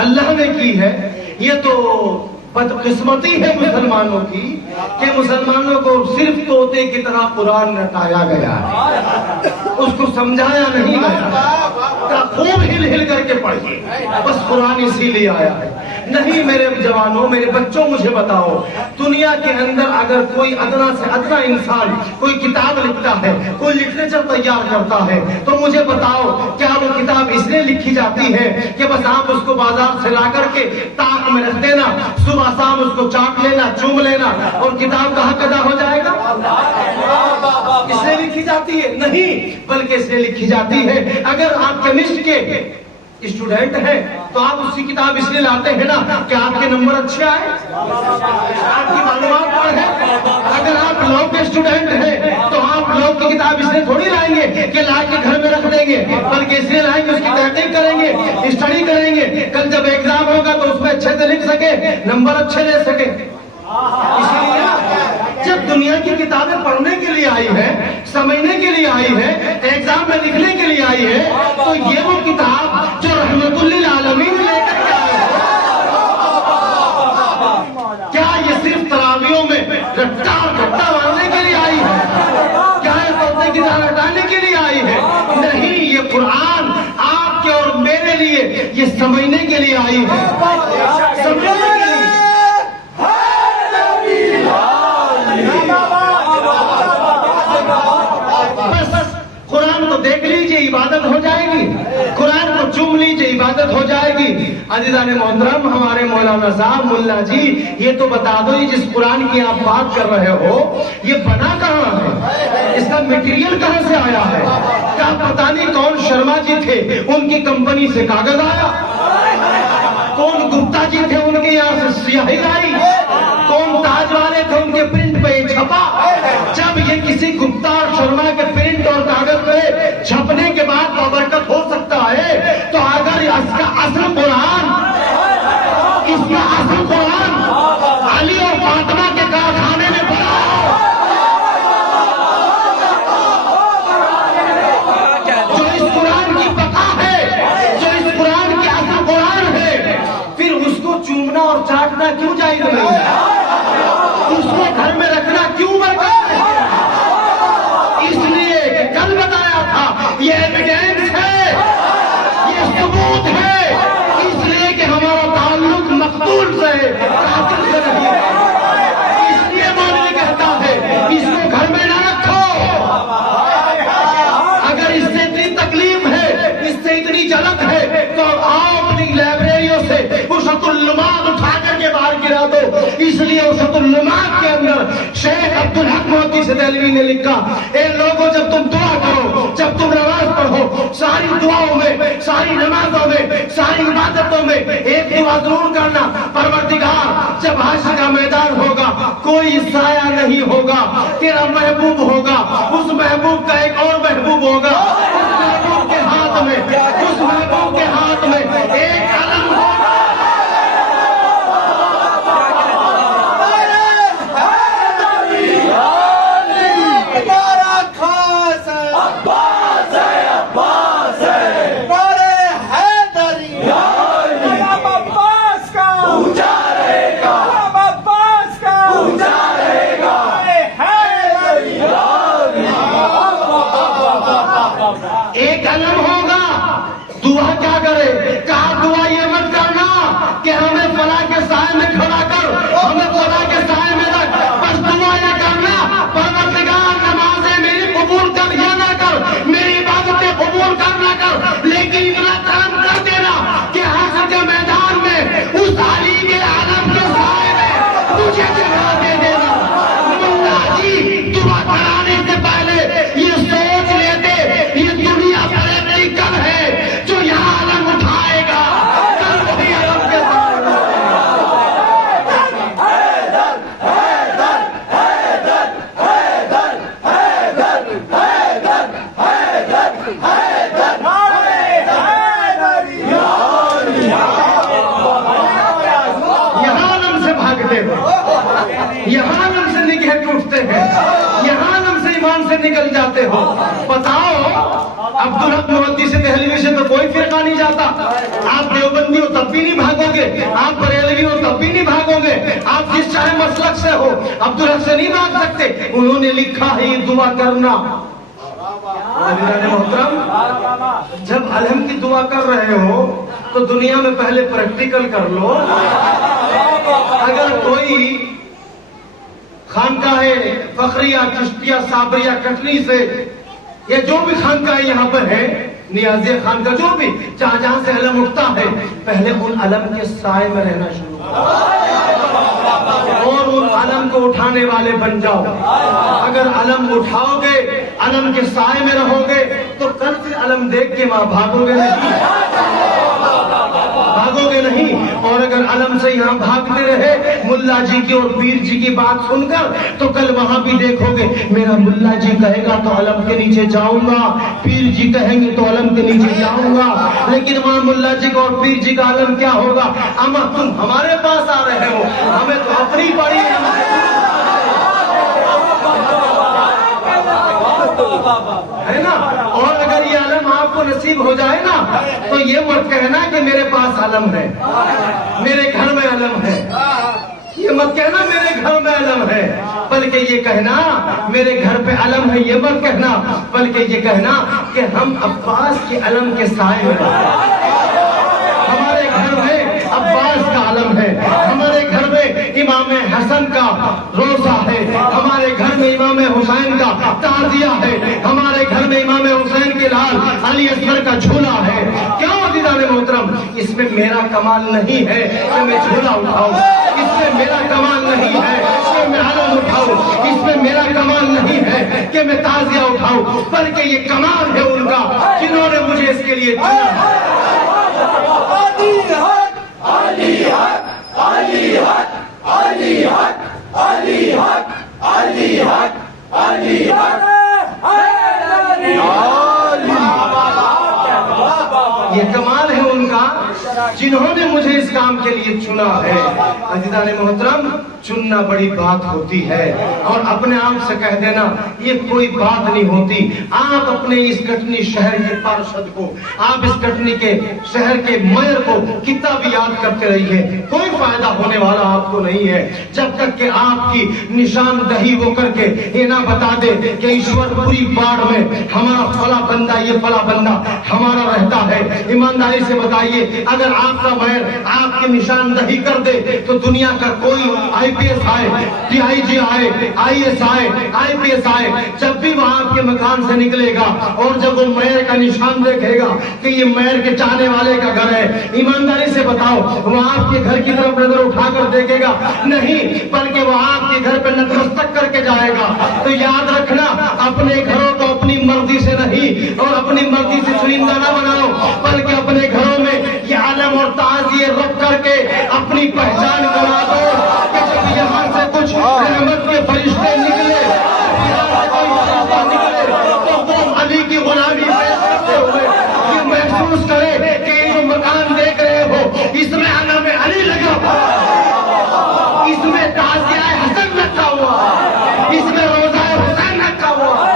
اللہ نے کی ہے. یہ تو بدقسمتی ہے مسلمانوں کی کہ مسلمانوں کو صرف طوطے کی طرح قرآن رٹایا گیا ہے، اس کو سمجھایا نہیں گیا. خوب ہل کر کے پڑھیے، بس قرآن اسی لیے آیا ہے. نہیں میرے جوانوں، میرے بچوں، مجھے بتاؤ، دنیا کے اندر اگر کوئی ادنا سے ادنا انسان کوئی کتاب لکھتا ہے، کوئی لٹریچر تیار کرتا ہے، تو مجھے بتاؤ کیا وہ کتاب اس لیے لکھی جاتی ہے کہ بس آپ اس کو بازار سے لا کر کے تاق میں رکھ دینا، صبح شام اس کو چاٹ لینا، چوم لینا اور کتاب کا حق ادا ہو جائے گا؟ اس لیے لکھی جاتی ہے؟ نہیں، بلکہ اس لیے لکھی جاتی ہے اگر آپ کیمسٹ کے اسٹوڈنٹ ہیں تو آپ اس کی کتاب اس لیے لاتے ہیں نا کہ آپ کے نمبر اچھے آئے، آپ کی معلومات بڑھے. اگر آپ لاء کے اسٹوڈنٹ ہیں تو آپ لاء کی کتاب اس لیے تھوڑی لائیں گے کہ لا کے گھر میں رکھ دیں گے، بلکہ اس لیے لائیں گے اس کی تحقیق کریں گے، اسٹڈی کریں گے، کل جب ایگزام ہوگا تو اس میں اچھے سے لکھ سکے، نمبر اچھے لے سکے. اسی لیے جب دنیا کی کتابیں پڑھنے کے لیے آئی ہے، سمجھنے کے لیے آئی ہے، ایگزام میں لکھنے کے لیے آئی ہے، تو یہ وہ کتاب جو رحمت للعالمین لے کر کے آئے ہیں. کیا یہ صرف تراویحوں میں رٹا مارنے کے لیے آئی ہے؟ کیا یہ طوطے کی طرح رٹانے کے لیے آئی ہے؟ نہیں، یہ قرآن آپ کے اور میرے لیے یہ سمجھنے کے لیے آئی ہے، سمجھنے کے لیے. قرآن کو دیکھ لیجئے، عبادت ہو جائے گی. قرآن کو چوم لیجئے، عبادت ہو جائے گی. عزیزان محترم، ہمارے مولانا صاحب ملا جی، یہ تو بتا دو یہ جس قرآن کی آپ بات کر رہے ہو یہ بنا کہاں ہے؟ اس کا میٹیریل کہاں سے آیا ہے؟ کیا پتہ نہیں کون شرما جی تھے، ان کی کمپنی سے کاغذ آیا؟ کون گپتا جی تھے، ان کے یہاں سے سیاہی آئی؟ کون تاج والے تھے، ان کے پرنٹ پہ یہ چھپا؟ جب یہ کسی گپتا اور شرما کے پرنٹ اور کاغذ پہ چھپنے کے بعد بابرکت ہو سکتا ہے، تو اگر اس کا اصل قرآن علی اور فاطمہ کے کارخانے میں بنا جو اس قرآن کی بقا ہے، جو اس قرآن کی اصل قرآن ہے، پھر اس کو چومنا اور چاٹنا کیوں جائز نہیں ہے؟ اس کو گھر میں رکھنا کیوں برکت ہے؟ اس لیے کہ کل بتایا تھا یہ ایویڈنس ہے، یہ ثبوت ہے، اس لیے کہ ہمارا تعلق مقتول سے قاتل سے نہیں ہے. اس لیے مولوی کہتا ہے اس کو گھر میں نہ رکھو. اگر اس سے اتنی تکلیف ہے، اس سے اتنی جلد ہے، تو آؤ اپنی لائبریریوں سے وسعت اللمات اٹھا کر کے باہر گرا دو. اس لیے وسعت اللمات کے اندر شیخ عبدالحق موتی سے دہلوی نے لکھا، اے لوگوں جب تم دعا کرو، جب تم نماز پڑھو، ساری دعاؤں میں، ساری نمازوں میں، ساری عبادتوں میں ایک دعا ضرور کرنا، پروردگار جب حشر کا میدان ہوگا کوئی سایہ نہیں ہوگا، تیرا محبوب ہوگا، اس محبوب کا ایک اور محبوب ہوگا، اس محبوب کے ہاتھ میں بنانے سے پہلے یہ سوچ لیتے یہ دنیا پریکٹیکل ہے، جو یہاں علم اٹھائے گا کل وہی علم کے ساتھ یہاں علم سے بھاگتے ہیں، یہاں علم سے نگہ ٹوٹتے ہیں، یہاں علم سے ایمان سے نکل جاتے ہو۔ بتاؤ عبدالحق محدث دہلوی سے تو کوئی فرقہ نہیں جاتا، آپ دیوبندی ہو تب بھی نہیں بھاگو گے، آپ بریلوی ہو تب بھی نہیں بھاگو گے، آپ جس چاہے مسلک سے ہو عبدالحق سے نہیں بھاگ سکتے۔ انہوں نے لکھا ہے یہ دعا کرنا۔ محترم، جب علم کی دعا کر رہے ہو تو دنیا میں پہلے پریکٹیکل کر لو۔ اگر کوئی خانقاہ فخریہ چشتیہ صابریہ کٹنی سے یا جو بھی خانقاہ یہاں پر ہے، نیازی خانقاہ جو بھی جہاں جہاں سے علم اٹھتا ہے، پہلے ان علم کے سائے میں رہنا شروع کرو اور ان علم کو اٹھانے والے بن جاؤ۔ اگر علم اٹھاؤ گے، علم کے سائے میں رہو گے تو کل پھر علم دیکھ کے وہاں بھاگو گے نہیں، بھاگو گے نہیں۔ اور اگر علم سے یہاں بھاگتے رہے ملا جی کی اور پیر جی کی بات سن کر تو کل وہاں بھی دیکھو گے میرا ملا جی کہے گا تو علم کے نیچے جاؤں گا، پیر جی کہیں گے تو علم کے نیچے جاؤں گا، لیکن وہاں ملا جی کا اور پیر جی کا علم کیا ہوگا؟ اما تم ہمارے پاس آ رہے ہو، ہمیں تو اپنی پڑی ہے نا۔ اور اگر یہ علم آپ کو نصیب ہو جائے نا تو یہ مت کہنا کہ میرے پاس علم ہے، میرے گھر میں علم ہے، یہ مت کہنا میرے گھر میں علم ہے، بلکہ یہ کہنا میرے گھر پہ علم ہے، یہ مت کہنا، بلکہ یہ کہنا کہ ہم عباس کے علم کے سائے میں رہتے ہیں۔ ہمارے گھر میں عباس کا علم ہے، ہمارے گھر میں امام حسن کا روزہ ہے، ہمارے گھر میں امام حسین کا تعزیہ ہے، ہمارے گھر میں امام حسین کے لال علی اصغر کا جھولا ہے۔ کیوں عزیزان محترم؟ اس میں میرا کمال نہیں ہے کہ میں جھولا اٹھاؤں، اس میں میرا کمال نہیں ہے کہ میں علم اٹھاؤں، اس میں میرا کمال نہیں ہے کہ میں تعزیہ اٹھاؤں، بلکہ یہ کمال ہے ان کا جنہوں نے مجھے اس کے لیے چنا۔ علی حق، علی حق، علی حق، علی حق، علی حق، علی حق، علی حق۔ یہ کمال ہے ان کا جنہوں نے مجھے اس کام کے لیے چنا ہے۔ عزیزان محترم، چننا بڑی بات ہوتی ہے اور اپنے آپ سے کہہ دینا یہ کوئی بات نہیں ہوتی۔ آپ اپنے اس کٹنی شہر کے پارشد کو، آپ اس کٹنی کے شہر کے میئر کو کتنا بھی یاد کرتے رہیے، کوئی فائدہ ہونے والا آپ کو نہیں ہے جب تک کہ آپ کی نشاندہی وہ کر کے یہ نہ بتا دے کہ ایشور پوری باڑ میں ہمارا فلاں بندہ، یہ فلاں بندہ ہمارا رہتا ہے۔ ایمانداری سے بتائیے، اگر آپ کا میئر آپ کی نشاندہی کر دے تو دنیا کا کوئی IPS آئے، DIG آئے، IS آئے، IPS آئے، جب بھی وہ آپ کے مکان سے نکلے گا اور جب وہ میئر کا نشان دیکھے گا کہ یہ میئر کے چاہنے والے کا گھر ہے، ایمانداری سے بتاؤ وہ آپ کے گھر کی طرف نظر اٹھا کر دیکھے گا؟ نہیں، بلکہ وہ آپ کے گھر پہ نتمستک کر کے جائے گا۔ تو یاد رکھنا، اپنے گھروں کو اپنی مرضی سے نہیں اور اپنی مرضی سے چنندہ نہ بناؤ، بلکہ اپنے گھروں میں یہ علم اور تعزیے رکھ کر کے اپنی پہچان بنا دو کہ جب یہاں سے کچھ رحمت کے فرشتے نکلے، تو تم علی کی غلامی میں کرتے ہوئے یہ محسوس کرے کہ یہ جو مکان دیکھ رہے ہو اس میں علم علی لگا ہوا، اس میں تعزیہ حسن رکھا ہوا، اس میں روزہ حسین رکھا ہوا۔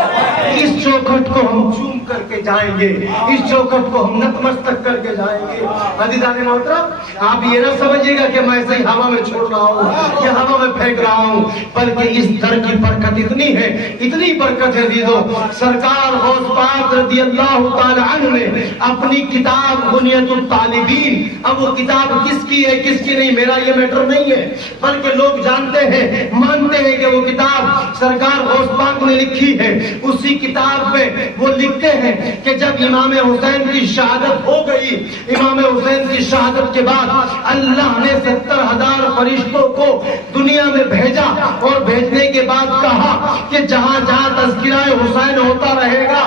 اس چوکھٹ کو ہم چوم کر کے جائیں گے، اس چوکھٹ کو ہم نتمستک کر کے جائیں گے۔ عزیزان محترم، آپ یہ نہ سمجھیے گا کہ میں ایسے ہی ہوا میں چھوڑ رہا ہوں یا ہوا میں پھینک رہا ہوں، بلکہ اس در کی برکت اتنی ہے، اتنی برکت ہے عزیزو۔ سرکار غوث پاک رضی اللہ تعالی عنہ نے اپنی کتاب بنیت الطالبین، اب وہ کتاب کس کی ہے کس کی نہیں میرا یہ میٹر نہیں ہے، بلکہ لوگ جانتے ہیں، مانتے ہیں کہ وہ کتاب سرکار غوث پاک نے لکھی ہے۔ اسی کتاب میں وہ لکھتے ہیں کہ جب امام حسین کی شہادت ہو گئی، امام حسین کی شہادت کے بعد اللہ نے 70,000 فرشتوں کو دنیا میں بھیجا اور بھیجنے کے بعد کہا کہ جہاں جہاں تذکرہ حسین ہوتا رہے گا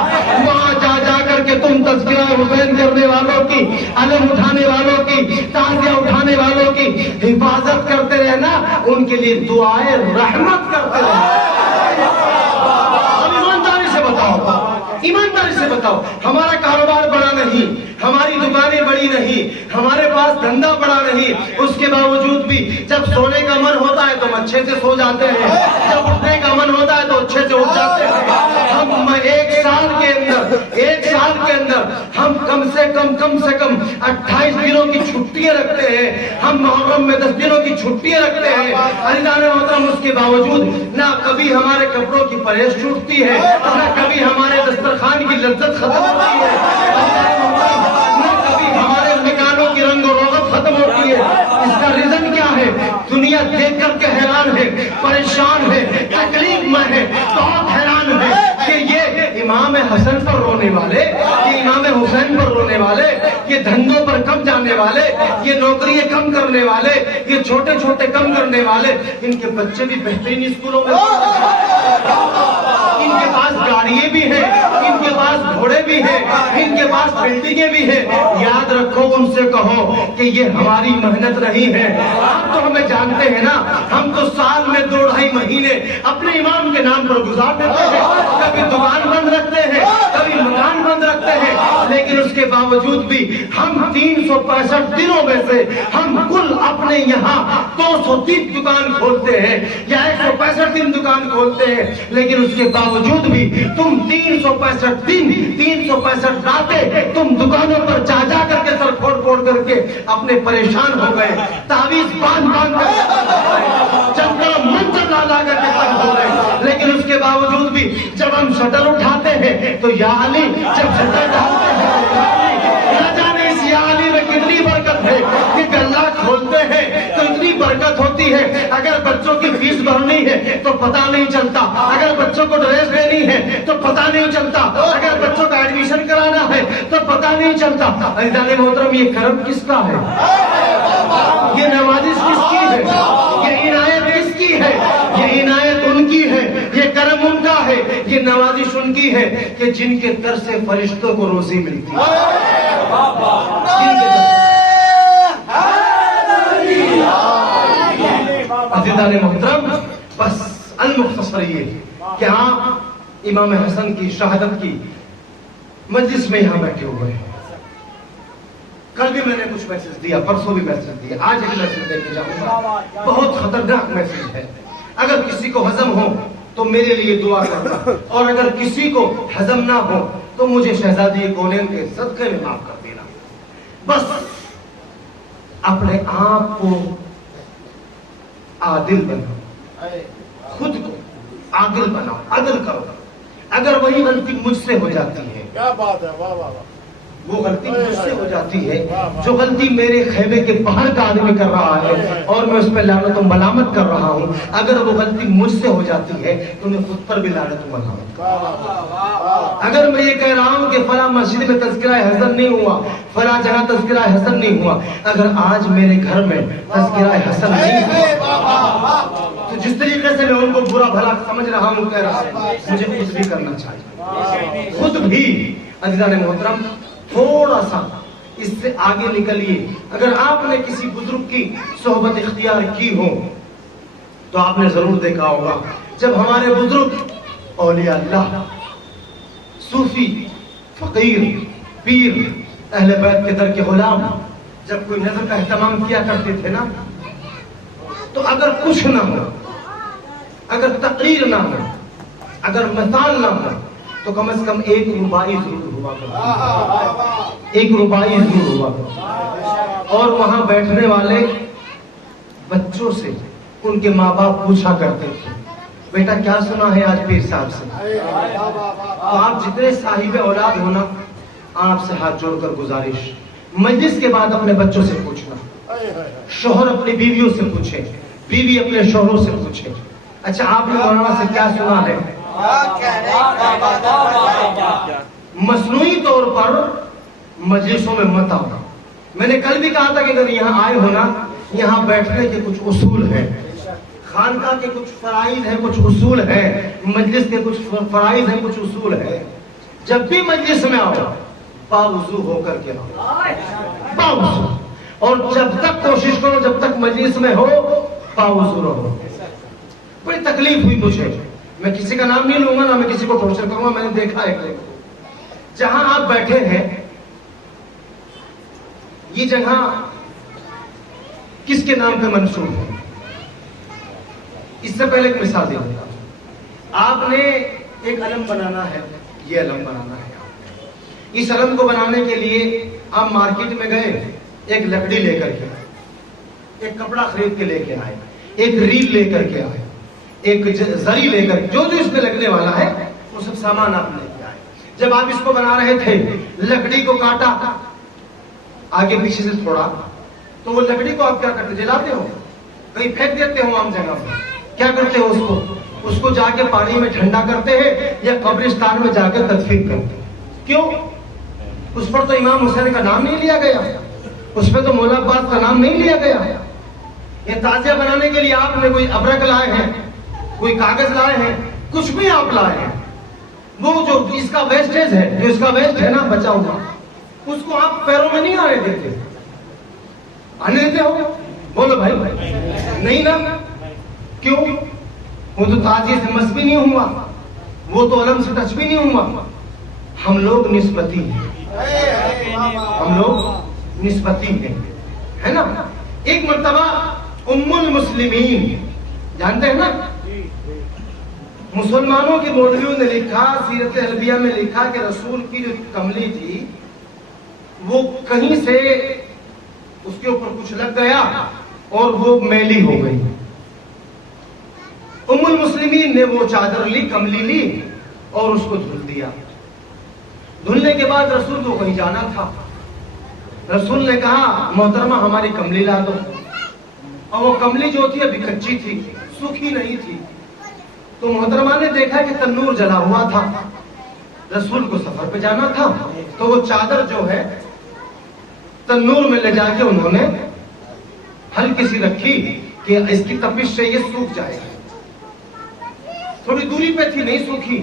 وہاں جا جا کر کے تم تذکرہ حسین کرنے والوں کی، علم اٹھانے والوں کی، تعزیہ اٹھانے والوں کی حفاظت کرتے رہنا، ان کے لیے دعائے رحمت کرتے رہنا۔ ایمانداری سے بتاؤ، ہمارا کاروبار بڑا نہیں، ہماری دکانیں بڑی نہیں، ہمارے پاس دھندا بڑا نہیں، اس کے باوجود بھی جب سونے کا من ہوتا ہے تو ہم اچھے سے سو جاتے ہیں، جب اٹھنے کا من ہوتا ہے تو اچھے سے اٹھ جاتے ہیں۔ ہم ایک سال کے اندر ہم کم سے کم 28 دنوں کی چھٹیاں رکھتے ہیں، ہم محرم میں 10 دنوں کی چھٹیاں رکھتے ہیں۔ عزیزان محترم، اس کے باوجود نہ کبھی ہمارے کپڑوں کی پرہیز چھوٹتی ہے، نہ کبھی ہمارے دسترخوان کی لذت ختم ہوتی ہے، نہ کبھی ہمارے مکانوں کی رنگ و روغت ختم ہوتی ہے۔ اس کا ریزن کیا ہے؟ دنیا دیکھ کر کے حیران ہے، پریشان ہے، تکلیف میں ہے، بہت حیران ہے کہ یہ امام حسن پر رونے والے، یہ امام حسین پر رونے والے، یہ دھندوں پر کم جانے والے، یہ نوکریاں کم کرنے والے، یہ چھوٹے چھوٹے کم کرنے والے، ان کے بچے بھی بہترین اسکولوں میں، ان کے پاس گاڑیاں بھی ہیں، ان کے پاس گھوڑے بھی ہیں، ان کے پاس بلڈنگیں بھی ہیں۔ یاد رکھو، ان سے کہو کہ یہ ہماری محنت نہیں ہے۔ آپ تو ہمیں جانتے ہیں نا، ہم تو سال میں 2-2.5 مہینے اپنے امام کے نام پر گزار دیتے ہیں، کبھی دکان بند رکھتے ہیں، کبھی مکان بند رکھتے ہیں، لیکن اس کے باوجود بھی ہم 365 دنوں میں سے ہم کل اپنے یہاں 203 دکان کھولتے ہیں یا 165 دن دکان کھولتے ہیں، لیکن اس کے باوجود بھی تم 365 دن 365 راتیں تم دکانوں پر جا جا کر کے سر پھوڑ کر کے اپنے پریشان ہو گئے، تعویذ باندھ کر چندر منتر لا کر کے تنگ ہو گئے، لیکن اس کے باوجود بھی جب ہم شٹر اٹھاتے ہیں تو یا علی، جب شٹر ڈالتے ہیں نہ جانے اس یا علی میں کتنی برکت ہے کہ گلہ کھولتے ہیں تو اتنی برکت ہوتی ہے۔ اگر بچوں کی فیس بھرنی ہے تو پتہ نہیں چلتا، اگر بچوں کو ڈریس دینی ہے تو پتہ نہیں چلتا، اگر بچوں کا ایڈمیشن کرانا ہے تو پتہ نہیں چلتا۔ عزیزان محترم، یہ کرم کس کا ہے؟ یہ نوازش کس کی ہے؟ یہ عنایت کس کی ہے؟ یہ عنایت ان کی ہے، یہ کرم ان کا ہے، یہ نوازش ان کی ہے کہ جن کے در سے فرشتوں کو روزی ملتی ہے۔ عزیزان محترم، بس المختصر یہ کہ ہاں امام حسن کی شہادت کی مجلس میں یہاں بیٹھے ہوئے ہیں۔ کل بھی میں نے کچھ میسج دیا، پرسوں بھی میسج دیا، آج ایک میسج دے کے جاؤں گا، بہت خطرناک میسج ہے۔ اگر کسی کو ہضم ہو تو میرے لیے دعا کرنا، اور اگر کسی کو ہضم نہ ہو تو مجھے شہزادی کونین کے صدقے میں معاف کر دینا۔ بس اپنے آپ کو عادل بناؤ، خود کو عادل بناؤ، عدل کرو۔ اگر وہی غلطی مجھ سے ہو جاتی ہے، کیا بات ہے، واہ واہ واہ، وہ غلطی مجھ سے ہو جاتی ہے، جو غلطی میرے خیمے کے باہر کا آدمی کر رہا ہے اور میں اس پہ لعنت و ملامت کر رہا ہوں، اگر وہ غلطی مجھ سے ہو جاتی ہے تو میں خود پر بھی لعنت و ملامت کر رہا ہوں۔ اگر میں یہ کہہ رہا ہوں کہ فلاں مسجد میں تذکرہ حسن نہیں ہوا، فلاں جگہ تذکرہ حسن نہیں ہوا، اگر آج میرے گھر میں تذکرہ حسن نہیں ہوا تو جس طریقے سے میں ان کو برا بھلا سمجھ رہا ہوں، کہہ رہا ہوں، مجھے خود بھی کرنا چاہیے، خود بھی۔ عزیزان محترم، تھوڑا سا اس سے آگے نکلیے۔ اگر آپ نے کسی بزرگ کی صحبت اختیار کی ہو تو آپ نے ضرور دیکھا ہوگا، جب ہمارے بزرگ اولیاء اللہ، صوفی، فقیر، پیر، اہل بیت کے در کے غلام جب کوئی نظر کا اہتمام کیا کرتے تھے نا، تو اگر کچھ نہ ہو، اگر تقریر نہ ہو، اگر مثال نہ ہو، تو کم از کم 1 روپائی ضرور ہوا کرتا، 1 روپائی ضرور ہوا کرتا۔ اور وہاں بیٹھنے والے بچوں سے ان کے ماں باپ پوچھا کرتے تھے، بیٹا کیا سنا ہے آج پیر صاحب سے؟ تو آپ جتنے صاحب اولاد ہونا، آپ سے ہاتھ جوڑ کر گزارش، مجلس کے بعد اپنے بچوں سے پوچھنا، شوہر اپنی بیویوں سے پوچھے، بیوی اپنے شوہروں سے پوچھے، اچھا آپ نے مولانا سے کیا سنا ہے؟ مصنوعی طور پر مجلسوں میں مت آؤ۔ میں نے کل بھی کہا تھا کہ اگر یہاں آئے ہو نا، یہاں بیٹھنے کے کچھ اصول ہیں، خانقاہ کے کچھ فرائض ہیں، کچھ اصول ہیں، مجلس کے کچھ فرائض ہیں، کچھ اصول ہیں. جب بھی مجلس میں آؤ باوضو ہو کر کے آؤ، باوضو. اور جب تک کوشش کرو جب تک مجلس میں ہو باوضو رہو. بڑی تکلیف ہوئی مجھے، میں کسی کا نام نہیں لوں گا، نہ میں کسی کو ٹارچر کروں گا. میں نے دیکھا ہے جہاں آپ بیٹھے ہیں یہ جگہ کس کے نام پہ منسوب ہے. اس سے پہلے ایک مثال دے دیتا ہوں. آپ نے ایک علم بنانا ہے، یہ علم بنانا ہے. اس علم کو بنانے کے لیے آپ مارکیٹ میں گئے، ایک لکڑی لے کر کے، ایک کپڑا خرید کے لے کے آئے، ایک ریل لے کر کے آئے، ایک زری لے کر، جو جو اس پہ لگنے والا ہے وہ سب سامان آپ لے کے آئے. جب آپ اس کو بنا رہے تھے لکڑی کو کاٹا آگے پیچھے سے تھوڑا، تو وہ لکڑی کو آپ کیا کرتے؟ جلاتے ہو، کہیں پھینک دیتے ہو عام جگہ پر. کیا کرتے ہو؟ اس کو جا کے پانی میں ٹھنڈا کرتے ہیں یا قبرستان میں جا کے تدفین کرتے ہیں. کیوں؟ اس پر تو امام حسین کا نام نہیں لیا گیا، اس پہ تو مولا عباس کا نام نہیں لیا گیا. یہ تعزیہ بنانے کے لیے آپ نے کوئی ابرک لائے ہیں، کوئی کاغذ لائے ہیں، کچھ بھی آپ لائے ہیں، وہ جو اس کا ویسٹیج ہے، جو اس کا ویسٹ ہے نا بچا ہوا، اس کو آپ پیروں میں نہیں آنے دیتے. آنے دیتے ہو؟ بولو بھائی. نہیں نا. کیوں؟ وہ تو تعزیے سے مس بھی نہیں ہوا، وہ تو علم سے ٹچ بھی نہیں ہوا. ہم لوگ نسبتی ہیں، ہم لوگ نسبتی ہیں، ہے نا. ایک مرتبہ ام المسلمین جانتے ہیں نا، مسلمانوں کے مولویوں نے لکھا، سیرت النبیہ میں لکھا کہ رسول کی جو کملی تھی وہ کہیں سے اس کے اوپر کچھ لگ گیا اور وہ میلی ہو گئی. ام المسلمین نے وہ چادر لی، کملی لی اور اس کو دھل دیا. دھلنے کے بعد رسول کو کہیں جانا تھا. رسول نے کہا محترمہ ہماری کملی لا دو. اور وہ کملی جو تھی ابھی کچی تھی، سوکھی نہیں تھی. تو محترمہ نے دیکھا کہ تنور جلا ہوا تھا، رسول کو سفر پہ جانا تھا، تو وہ چادر جو ہے تنور میں لے جا کے انہوں نے ہلکی سی رکھی کہ اس کی تپش سے یہ سوکھ جائے. تھوڑی دوری پہ تھی، نہیں سوکھی،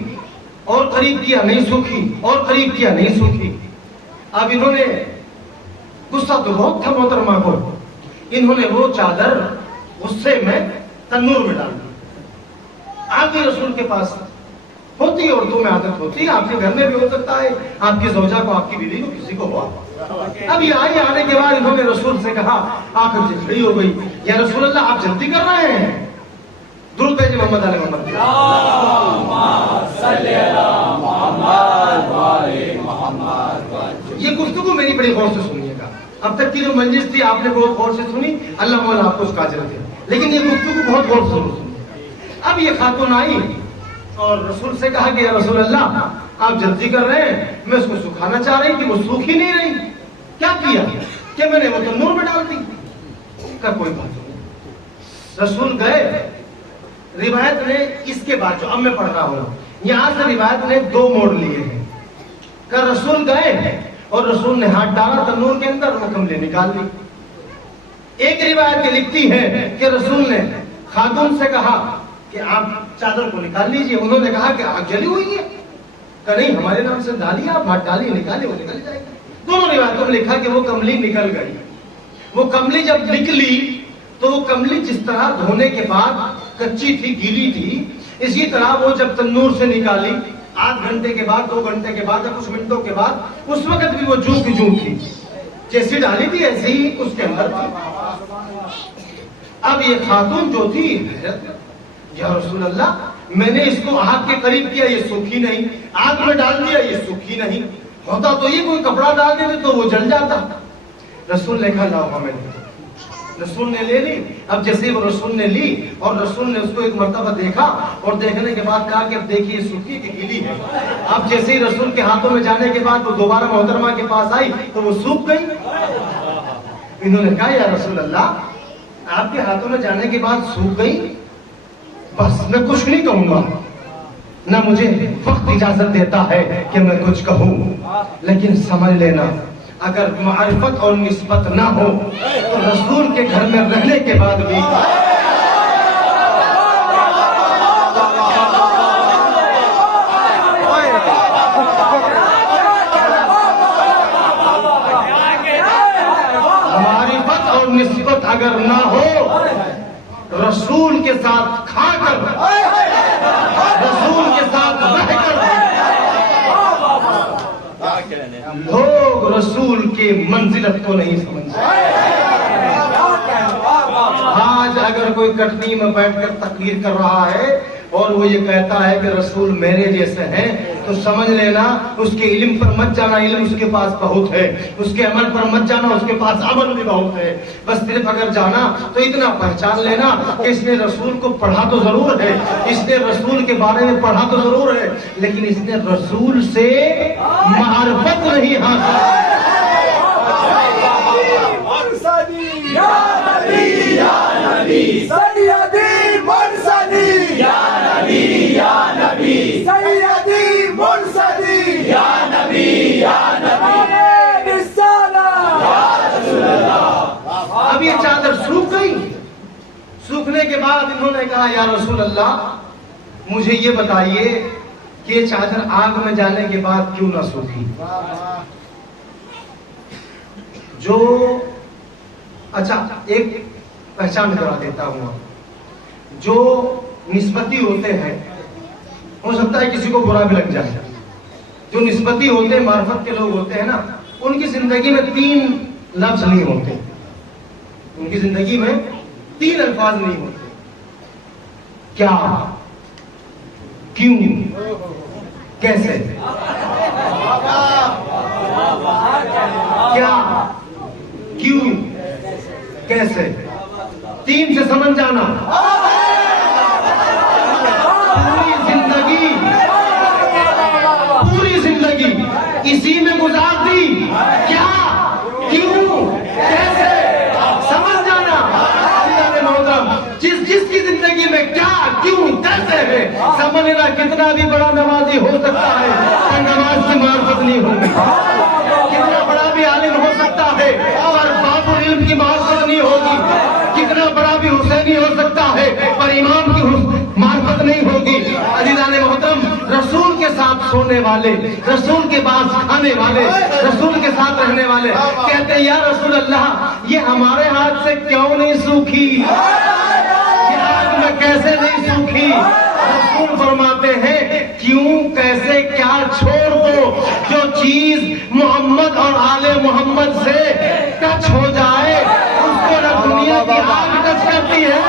اور قریب کیا نہیں سوکھی، اور قریب کیا نہیں سوکھی. اب انہوں نے، غصہ تو بہت تھا محترمہ کو، انہوں نے وہ چادر غصے میں تنور میں ڈال دی. آپ کے رسول کے پاس ہوتی ہے، اردو میں عادت ہوتی ہے، آپ کے گھر میں بھی ہو سکتا ہے، آپ کی زوجہ کو، آپ کی بیوی کو، کسی کو ہوا. اب یہ آنے کے بعد انہوں نے رسول سے کہا، آنکھ سے کھڑی ہو گئی، یا رسول اللہ آپ جلدی کر رہے ہیں؟ درود بھیجے محمد علیہ محمد. یہ گفتگو میری بڑی غور سے سنیے گا. اب تک کی جو مجلس تھی آپ نے بہت غور سے سنی، اللہ مولا آپ کو اس کا اجر دے، لیکن یہ گفتگو بہت غور سے سنیے. اب یہ خاتون آئی اور رسول سے کہا کہ یا رسول اللہ آپ جلدی کر رہے ہیں، میں اس کو سکھانا چاہ رہی کہ وہ سوکھ ہی نہیں رہی. کیا کیا کہ میں نے وہ تنور میں ڈال دی. کا کوئی بات نہیں. رسول گئے. روایت نے اس کے بعد جو اب میں پڑھ رہا ہوں یہاں سے روایت نے دو موڑ لیے ہیں. کہ رسول گئے اور رسول نے ہاتھ ڈالا تنور کے اندر، وہ کملی نکال لی. ایک روایت یہ لکھتی ہے کہ رسول نے خاتون سے کہا کہ آپ چادر کو نکال لیجئے. انہوں نے کہا کہ آگ جلی ہوئی ہے. کہ نہیں، ہمارے نام سے ڈالیے، آپ ہاتھ ڈالیے، نکالیے، وہ نکل جائے گی. دونوں روایتوں میں لکھا کہ وہ کملی نکل گئی. وہ کملی جب نکلی تو وہ کملی جس طرح دھونے کے بعد کچی تھی، گیلی تھی، اسی طرح وہ جب تنور سے نکالی 8 گھنٹے کے بعد، 2 گھنٹے کے بعد یا کچھ منٹوں کے بعد، اس وقت بھی وہ جو کی جو تھی، جیسی ڈالی تھی ایسے ہی اس کے اندر تھی. اب یہ خاتون جو تھی، یا رسول اللہ میں نے اس کو آگ کے قریب کیا، یہ سوکھی نہیں، آگ میں ڈال دیا، یہ سوکھی نہیں. ہوتا تو یہ کوئی کپڑا ڈال دیتے تو وہ جل جاتا. رسول نے کہا لاؤ ہمیں. رسول نے لے لی. اب جیسے وہ رسول نے لی اور رسول نے اس کو ایک مرتبہ دیکھا اور دیکھنے کے بعد کہا کہ اب دیکھیے سوکھی کہ گیلی ہے. اب جیسے ہی رسول کے ہاتھوں میں جانے کے بعد وہ دوبارہ محترمہ کے پاس آئی تو وہ سوکھ گئی. انہوں نے کہا یا رسول اللہ آپ کے ہاتھوں میں جانے کے بعد سوکھ گئی، بس میں کچھ نہیں کہوں گا، نہ مجھے وقت اجازت دیتا ہے کہ میں کچھ کہوں، لیکن سمجھ لینا اگر معرفت اور نسبت نہ ہو تو رسول کے گھر میں رہنے کے بعد بھی اگر نہ ہو رسول کے ساتھ کھا کر رسول کے ساتھ رہ کر لوگ رسول کے منزلت کو نہیں سمجھتے. آج اگر کوئی کٹنی میں بیٹھ کر تقریر کر رہا ہے اور وہ یہ کہتا ہے کہ رسول میرے جیسے ہیں تو سمجھ لینا اس کے علم پر مت جانا، علم اس کے پاس بہت ہے، اس کے عمل پر مت جانا، اس کے پاس عمل بھی بہت ہے. بس صرف اگر جانا تو اتنا پہچان لینا کہ اس نے رسول کو پڑھا تو ضرور ہے، اس نے رسول کے بارے میں پڑھا تو ضرور ہے، لیکن اس نے رسول سے معرفت نہیں حاصل. اب یہ چادر سوکھ گئی، سوکھنے کے بعد انہوں نے کہا یا رسول اللہ مجھے یہ بتائیے کہ یہ چادر آگ میں جانے کے بعد کیوں نہ سوکھی. جو اچھا ایک پہچان کرا دیتا ہوں، جو نسبتی ہوتے ہیں ہو سکتا ہے کسی کو برا بھی لگ جائے. جو نسبتی ہوتے ہیں، معرفت کے لوگ ہوتے ہیں نا، ان کی زندگی میں 3 لفظ نہیں ہوتے، ان کی زندگی میں 3 الفاظ نہیں ہوتے. کیا، کیوں، کیسے. کیا، کیوں، کیسے، 3 سے سمجھ جانا. پوری زندگی اسی میں گزار دی. کیا، کیوں، کیسے، سمجھ جانا. جس کی زندگی میں کیا، کیوں، کیسے ہے سمجھ لینا کتنا بھی بڑا نمازی ہو سکتا ہے پر نماز کی معرفت نہیں ہوگی. کتنا بڑا بھی عالم ہو سکتا ہے اور باب العلم کی معرفت نہیں ہوگی. کتنا بڑا بھی حسینی ہو سکتا ہے پر امام کی معرفت نہیں ہوگی. عزیزان محترم، رسول کے ساتھ سونے والے، رسول کے پاس کھانے والے، رسول کے ساتھ رہنے والے کہتے ہیں یا رسول اللہ یہ ہمارے ہاتھ سے کیوں نہیں سوکھی، یہ آگ میں کیسے نہیں سوکھی. رسول فرماتے ہیں کیوں، کیسے، کیا چھوڑ دو. جو چیز محمد اور آل محمد سے ٹچ ہو جائے اس کو نہ دنیا کی آگ ٹچ کرتی ہے.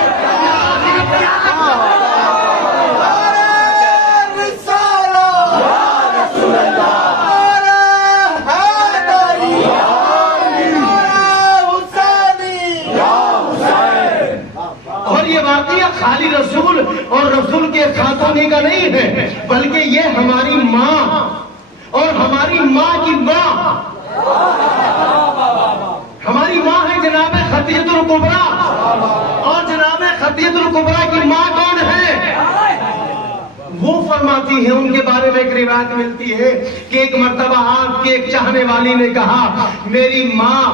اور یہ واقعہ خالی رسول اور رسول کے خاتونی کا نہیں ہے، بلکہ یہ ہماری ماں اور ہماری ماں کی ماں، ہماری ماں ہے جناب خدیجہ الکبریٰ. اور جناب خدیجہ الکبریٰ کی ماں کون ہے؟ وہ فرماتی ہے، ان کے بارے میں ایک روایت ملتی ہے کہ ایک مرتبہ آپ کے ایک چاہنے والی نے کہا میری ماں،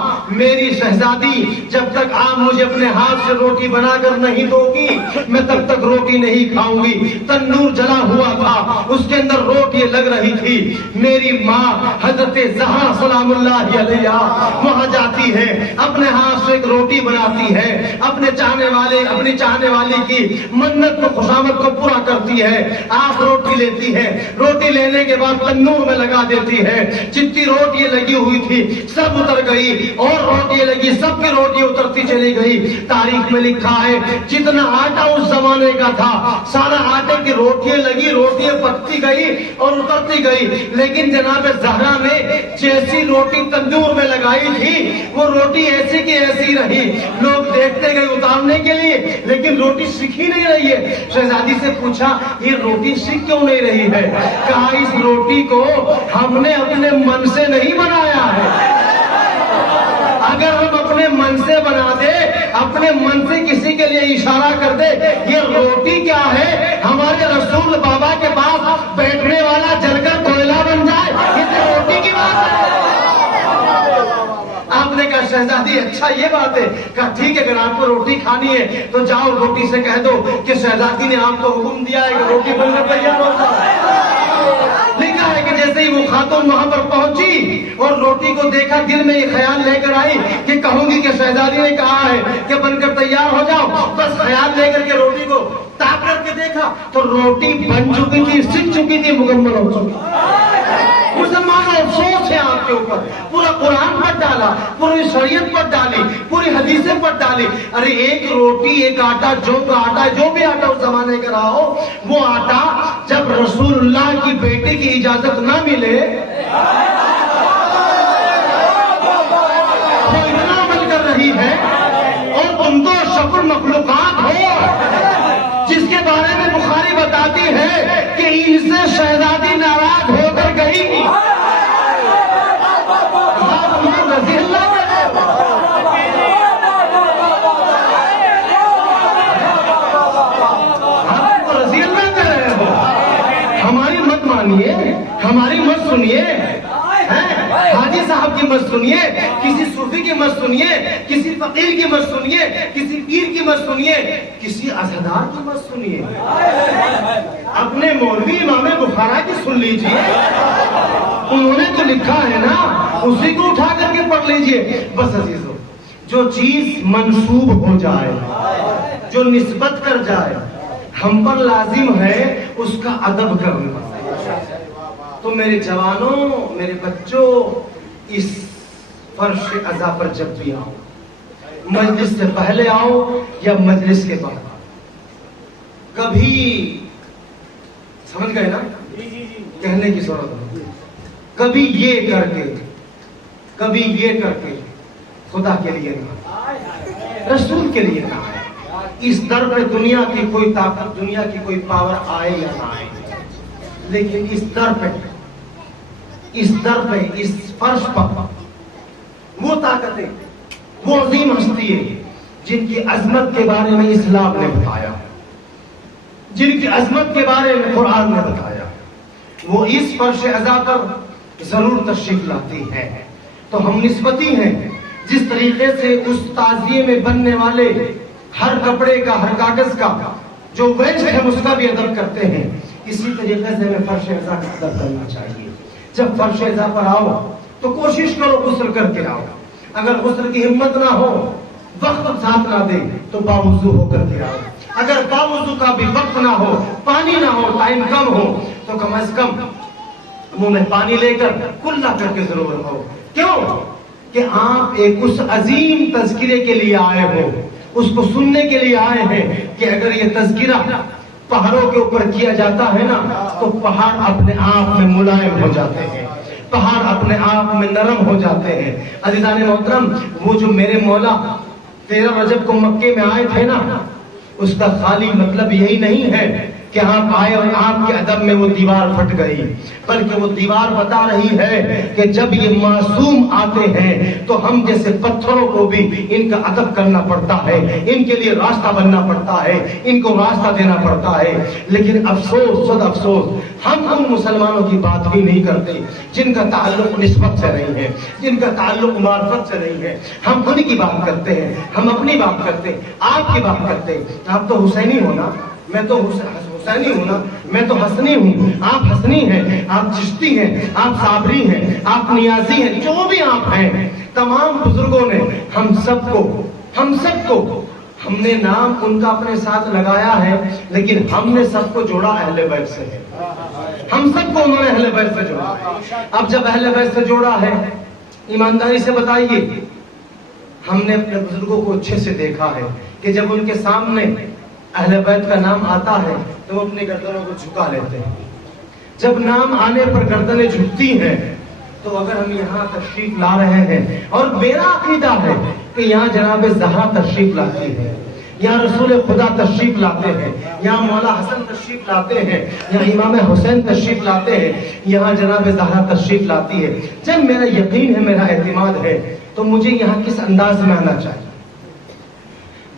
میری شہزادی جب تک آپ مجھے اپنے ہاتھ سے روٹی بنا کر نہیں دو گی میں تب تک روٹی نہیں کھاؤں گی. تنور جلا ہوا تھا، اس کے اندر روٹی لگ رہی تھی. میری ماں حضرت زہرا سلام اللہ علیہا وہاں جاتی ہے، اپنے ہاتھ سے ایک روٹی بناتی ہے، اپنے چاہنے والے، اپنی چاہنے والی کی منت کو، خوشامد کو پورا کرتی ہے. آپ روٹی لیتی ہے، روٹی لینے کے بعد تنور میں لگا دیتی ہے. جتنی روٹی لگی ہوئی تھی سب اتر گئی، اور روٹی لگی، سب کی روٹی اترتی چلی گئی. تاریخ میں لکھا ہے جتنا آٹا اس زمانے کا تھا سارا آٹے کی روٹیاں لگی، روٹیاں پکتی گئی اور اترتی گئی. لیکن جناب زہرا نے جیسی روٹی تندور میں لگائی تھی وہ روٹی ایسی کی ایسی رہی. لوگ دیکھتے گئے اتارنے کے لیے لیکن روٹی سیکھی نہیں رہی ہے. شہزادی سے پوچھا یہ روٹی سیکھ کیوں نہیں رہی ہے؟ کہا اس روٹی کو ہم نے اپنے من سے نہیں بنایا ہے. اگر ہم اپنے من سے بنا دے، اپنے من سے کسی کے لیے اشارہ کر دے یہ روٹی کیا ہے، ہمارے رسول بابا کے پاس بیٹھنے والا جل کر کوئلہ بن جائے، اس روٹی کی بات ہے. آپ نے کہا شہزادی اچھا یہ بات ہے. کہا ٹھیک ہے، اگر آپ کو روٹی کھانی ہے تو جاؤ روٹی سے کہہ دو کہ شہزادی نے آپ کو حکم دیا ہے کہ روٹی بن کر تیار ہو جائے. لکھا ہے کہ جیسے ہی وہ خاتون وہاں پر پہنچی اور روٹی کو دیکھا دیکھا دل میں یہ خیال لے کر آئی کہ کہوں گی کہ شہزادی نے کہا ہے کہ بن کر تیار ہو جاؤ، بس خیال لے کر کے روٹی کو تاک کر کے دیکھا تو روٹی بن چکی تھی، سک چکی تھی، مکمل ہو چکی۔ مسلمانوں افسوس ہے آپ کے اوپر، پورا قرآن پر ڈالا، پوری شریعت پر ڈالی، پوری حدیثیں پر ڈالی۔ ارے ایک روٹی، ایک آٹا، جو کا آٹا، جو بھی آٹا اس زمانے کا رہا ہو، وہ آٹا جب رسول اللہ کی بیٹی کی اجازت نہ ملے وہ اتنا عمل کر رہی ہے، اور تم تو شکر مخلوقات ہو، جس کے بارے میں بخاری بتاتی ہے کہ ان سے شہزادی ناراض ہو کر گئی۔ رضی اللہ رضی اللہ کہہ رہے ہو، ہماری مت مانیے، ہماری مت سنیے، حاجی صاحب کی مت سنیے، کسی صوفی کی مت سنیے، کسی فقیر کی مت سنیے، کسی پیر کی مت سنیے، کسی عزادار کی مت سنیے، اپنے مولوی امام بخارا کی سن لیجئے، انہوں نے تو لکھا ہے نا، اسی کو اٹھا کر کے پڑھ لیجئے۔ بس عزیزو، جو چیز منسوب ہو جائے، جو نسبت کر جائے، ہم پر لازم ہے اس کا ادب کرنا۔ تو میرے جوانوں، میرے بچوں، اس فرش عزا پر جب بھی آؤ، مجلس سے پہلے آؤ یا مجلس کے بعد، کبھی سمجھ گئے نا کہنے کی ضرورت نہیں، کبھی یہ کر کے، کبھی یہ کر کے خدا کے لیے نہ، رسول کے لیے نہ آئے۔ اس در پہ دنیا کی کوئی طاقت، دنیا کی کوئی پاور آئے یا نہ آئے، لیکن اس در پہ، اس در پہ، اس فرش پر وہ طاقتیں، وہ عظیم ہستی ہے جن کی عظمت کے بارے میں اسلام نے بتایا، جن کی عظمت کے بارے میں قرآن نے بتایا، وہ اس فرش عزا پر ضرور تشریف لاتی ہے۔ تو ہم نسبتی ہیں، جس طریقے سے اس تعزیے میں بننے والے ہر کپڑے کا، ہر کاغذ کا جو ویسٹ ہے اس کا بھی ادب کرتے ہیں، اسی طریقے سے ہمیں فرش عزا کا ادب کرنا چاہیے۔ جب فرش عزا پر آؤ تو کوشش کرو غسل کر کے آؤ، اگر غسل کی ہمت نہ ہو، وقت ساتھ نہ دے تو باوضو ہو کر کے آؤ، اگر باوضو کا بھی وقت نہ ہو، پانی نہ ہو، ٹائم کم ہو، تو کم از کم منہ میں پانی لے کر کلا کر کے ضرور ہو۔ کیوں کہ آپ ایک اس عظیم تذکرے کے لیے آئے ہو، اس کو سننے کے لیے آئے ہیں کہ اگر یہ تذکرہ پہاڑوں کے اوپر کیا جاتا ہے نا تو پہاڑ اپنے آپ میں ملائم ہو جاتے ہیں، پہاڑ اپنے آپ میں نرم ہو جاتے ہیں۔ عزیزان محترم، وہ جو میرے مولا 13 رجب کو مکے میں آئے تھے نا، اس کا خالی مطلب یہی نہیں ہے کہ آپ آئے اور آپ کے ادب میں وہ دیوار پھٹ گئی، بلکہ وہ دیوار بتا رہی ہے کہ جب یہ معصوم آتے ہیں تو ہم جیسے پتھروں کو بھی ان کا ادب کرنا پڑتا ہے، ان کے لیے راستہ بننا پڑتا ہے، ان کو راستہ دینا پڑتا ہے۔ لیکن افسوس، صد افسوس، ہم ان مسلمانوں کی بات ہی نہیں کرتے جن کا تعلق نسبت سے نہیں ہے، جن کا تعلق معرفت سے نہیں ہے۔ ہم ان کی بات کرتے ہیں، ہم اپنی بات کرتے ہیں، آپ کی بات کرتے ہیں۔ آپ تو حسینی ہو نا، میں تو حسینی ہوں نا، میں تو حسنی ہوں، آپ حسنی ہیں، آپ چشتی ہیں، آپ صابری ہیں، آپ نیازی ہیں، جو بھی آپ ہیں، تمام بزرگوں نے ہم سب کو ہم نے نام ان کا اپنے ساتھ لگایا ہے، لیکن ہم نے سب کو جوڑا اہل بیت سے ہے، ہم سب کو انہوں نے اہل بیت سے جوڑا ہے۔ اب جب اہل بیت سے جوڑا ہے، ایمانداری سے بتائیے، ہم نے اپنے بزرگوں کو اچھے سے دیکھا ہے کہ جب ان کے سامنے اہل بیت کا نام آتا ہے تو وہ اپنی گردنوں کو جھکا لیتے ہیں۔ جب نام آنے پر گردنیں جھکتی ہیں تو اگر ہم یہاں تشریف لا رہے ہیں، اور میرا عقیدہ ہے کہ یہاں جناب زہرا تشریف لاتی ہے، یہاں رسول خدا تشریف لاتے ہیں، یہاں مولا حسن تشریف لاتے ہیں، یہاں امام حسین تشریف لاتے ہیں، یہاں جناب زہرا تشریف لاتی ہے، جب میرا یقین ہے، میرا اعتماد ہے، تو مجھے یہاں کس انداز میں آنا چاہیے؟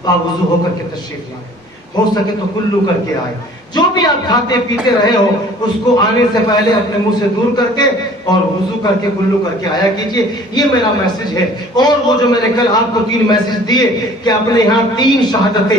باوضو ہو کر کے تشریف لائے، ہو سکے تو کلو کر کے آئے، جو بھی آپ کھاتے پیتے رہے ہو اس کو آنے سے پہلے اپنے منہ سے دور کر کے اور وضو کر کے کلو کر کے آیا کیجئے۔ یہ میرا میسج ہے۔ اور وہ جو میں نے کل آپ کو 3 میسج دیے کہ اپنے یہاں 3 شہادتیں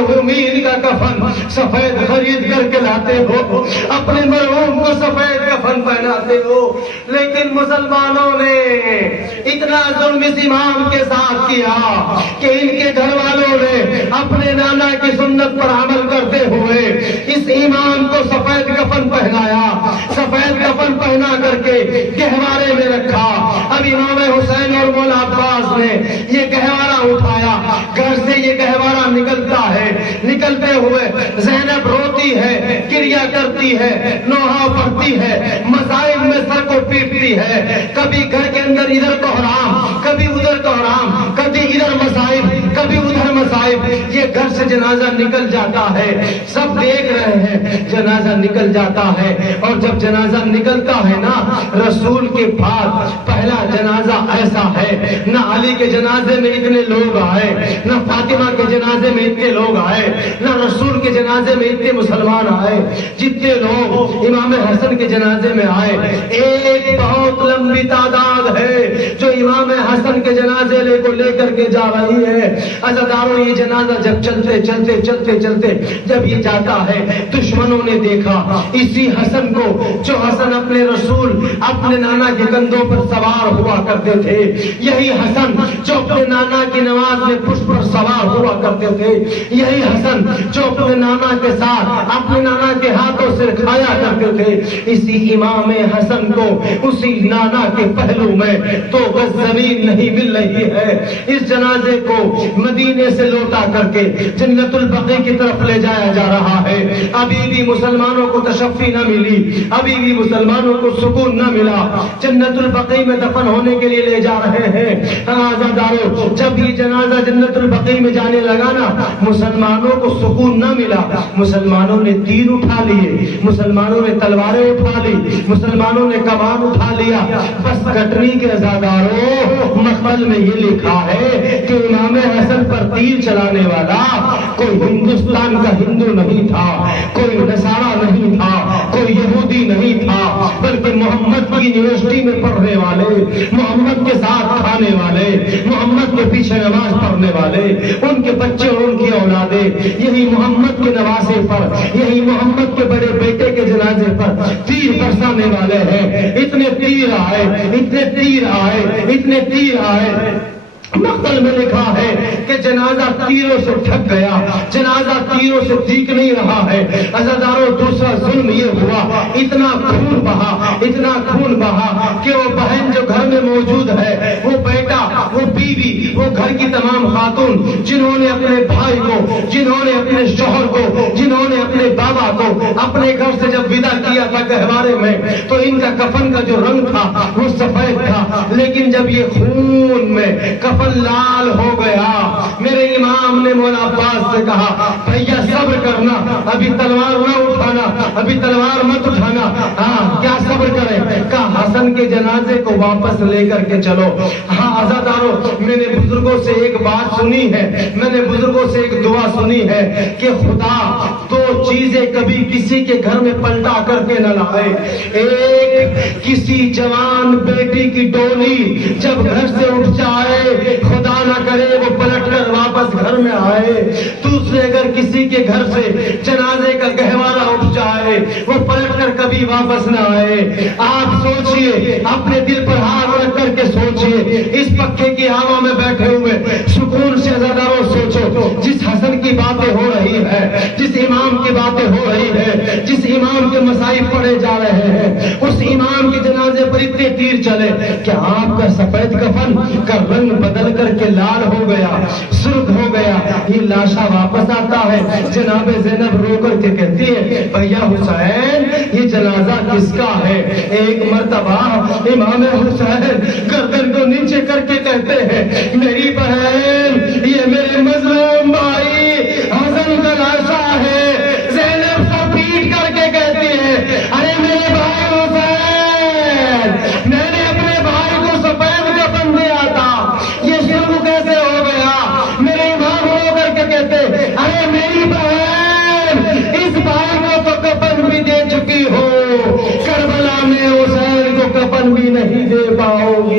مرحومین کا کفن سفید خرید کر کے لاتے ہو، اپنے مرحوم کو سفید کفن پہناتے ہو، لیکن مسلمانوں نے اتنا ظلم اس امام کے ساتھ کیا کہ ان کے گھر والوں نے اپنے نانا کی سنت پر عمل کرتے ہوئے اس امام کو سفید کفن پہنایا، سفید کفن پہنا کر کے گہوارے میں رکھا۔ اب امام حسین اور مولا عباس نے یہ گہوارہ اٹھایا، گھر سے یہ گہوارہ نکلتا ہے، نکلتے ہوئے زینب روتی ہے، کریا کرتی ہے، نوحہ پڑھتی ہے، مصائب میں سر کو پیٹتی ہے، کبھی گھر کے اندر ادھر کوہرام، کبھی ادھر کوہرام، کبھی ادھر مصائب، کبھی ادھر مصائب، یہ گھر سے جنازہ نکل جاتا ہے، سب دیکھ رہے ہیں، جنازہ نکل جاتا ہے، اور جب جنازہ نکلتا ہے نا، رسول کے بعد پہلا جنازہ ایسا ہے، نہ علی کے جنازے میں اتنے لوگ آئے، نہ فاطمہ کے جنازے میں اتنے لوگ آئے، نہ رسول کے جنازے میں اتنے مسلمان آئے جتنے لوگ امام حسن کے جنازے میں آئے۔ ایک بہت لمبی تعداد ہے جو امام حسن کے جنازے لے کر کے جا رہی ہے۔ عزاداروں، یہ جنازہ جب چلتے چلتے چلتے چلتے جب یہ جاتا ہے، دشمنوں نے دیکھا اسی حسن کو، جو حسن اپنے رسول اپنے نانا کے کندھوں پر سوار ہوا کرتے تھے، یہی حسن جو اپنے نانا کی نماز میں پشت پر سوار ہوا کرتے تھے، یہی حسن جو اپنے نانا کے ساتھ اپنے نانا کے ہاتھوں سے کھایا کرتے تھے، اسی امام حسن کو اسی نانا کے پہلو میں 2 گز زمین نہیں مل رہی ہے۔ اس جنازے کو مدینے سے لوٹا کر کے جنت البقیع کی طرف لے جایا جا رہا ہے۔ ابھی بھی مسلمانوں کو تشفی نہ ملی، ابھی بھی مسلمانوں کو سکون نہ ملا، جنت البقیع میں دفن ہونے کے لیے لے جا رہے ہیں۔ عزاداروں، جب یہ جنازہ جنت البقیع میں جانے لگا نا، مسلمانوں کو سکون نہ ملا، مسلمانوں نے تیر اٹھا لیے، مسلمانوں نے تلواریں اٹھا لی، مسلمانوں نے کمان اٹھا لیا۔ بس کٹنی کے عزاداروں، مقبل میں یہ لکھا ہے کہ امام حسن پر تیر چلانے والا کوئی ہندوستان کا ہندو نہیں تھا، کوئی نصارہ نہیں تھا، کوئی یہودی نہیں تھا، بلکہ محمد کی یونیورسٹی میں پڑھنے والے، محمد کے ساتھ کھانے والے، محمد کے پیچھے نماز پڑھنے والے، ان کے بچے اور ان کی اولادیں یہی محمد کے نواسے پر، یہی محمد کے بڑے بیٹے کے جنازے پر تیر برسانے والے ہیں۔ اتنے تیر آئے، اتنے تیر آئے، اتنے تیر آئے۔ مقتل میں لکھا ہے کہ جنازہ تیروں سے ڈھک گیا، جنازہ تیروں سے ٹھیک نہیں رہا ہے۔ عزاداروں، دوسرا ظلم یہ ہوا، اتنا خون بہا، اتنا خون بہا کہ وہ بہن جو گھر میں موجود ہے، وہ بیٹا، وہ بیوی، وہ گھر کی تمام خاتون، جنہوں نے اپنے بھائی کو، جنہوں نے اپنے شوہر کو، جنہوں نے اپنے بابا کو اپنے گھر سے جب ودا کیا تھا گہوارے میں، تو ان کا کفن کا جو رنگ تھا وہ سفید تھا، لیکن جب یہ خون میں کفن لال ہو گیا، میرے امام نے مولا عباس سے کہا، بھیا صبر کرنا، ابھی تلوار نہ اٹھانا، ابھی تلوار مت اٹھانا۔ ہاں، کیا صبر کریں؟ کہا حسن کے جنازے کو واپس لے کر کے چلو۔ ہاں عزاداروں، میں نے بزرگوں سے ایک بات سنی ہے، میں نے بزرگوں سے ایک دعا سنی ہے کہ خدا 2 چیزیں کبھی کسی کے گھر میں پلٹا کر کے نہ لائے۔ ایک، کسی جوان بیٹی کی ڈولی جب گھر سے اٹھ جائے، خدا نہ کرے وہ پلٹ کر واپس گھر میں آئے۔ دوسرے، اگر کسی کے گھر سے جنازے کا گہوارہ اٹھ جائے، وہ پلٹ کر کبھی واپس نہ آئے۔ آپ سوچئے، اپنے دل پر ہاتھ رکھ کر کے سوچئے، اس پکے کی ہوا میں بیٹھے ہوئے سکون سے عزاداروں سوچو، جس حسن کی باتیں ہو رہی ہے، جس امام کی باتیں ہو رہی ہے، جس امام کے مصائب پڑھے جا رہے ہیں، اس امام کے جنازے پر اتنے تیر چلے کہ آپ کا سفید کفن کا رنگ بدل کر کے لال ہو گیا، سرخ ہو گیا۔ یہ لاشا واپس آتا ہے، جناب زینب رو کر کے کہتی ہے، بھیا حسین یہ جنازہ کس کا ہے؟ ایک مرتبہ امام حسین گردن کو نیچے کر کے کہتے ہیں، میری بہن یہ میرے مظلوم بھائی حسن کا لاشا ہے۔ زینب سب پیٹ کر کے کہتی ہے، ارے میرے بھائی حسین، میں نے اپنے بھائی کو سفید کفن دیا تھا، یہ سرخ کیسے ہو گیا؟ میرے امام ہو کر کے کہتے، ارے میری بہن اس بھائی کو تو کفن بھی دے چکی ہو، کربلا میں حسین کو کفن بھی نہیں دے پاؤ گی۔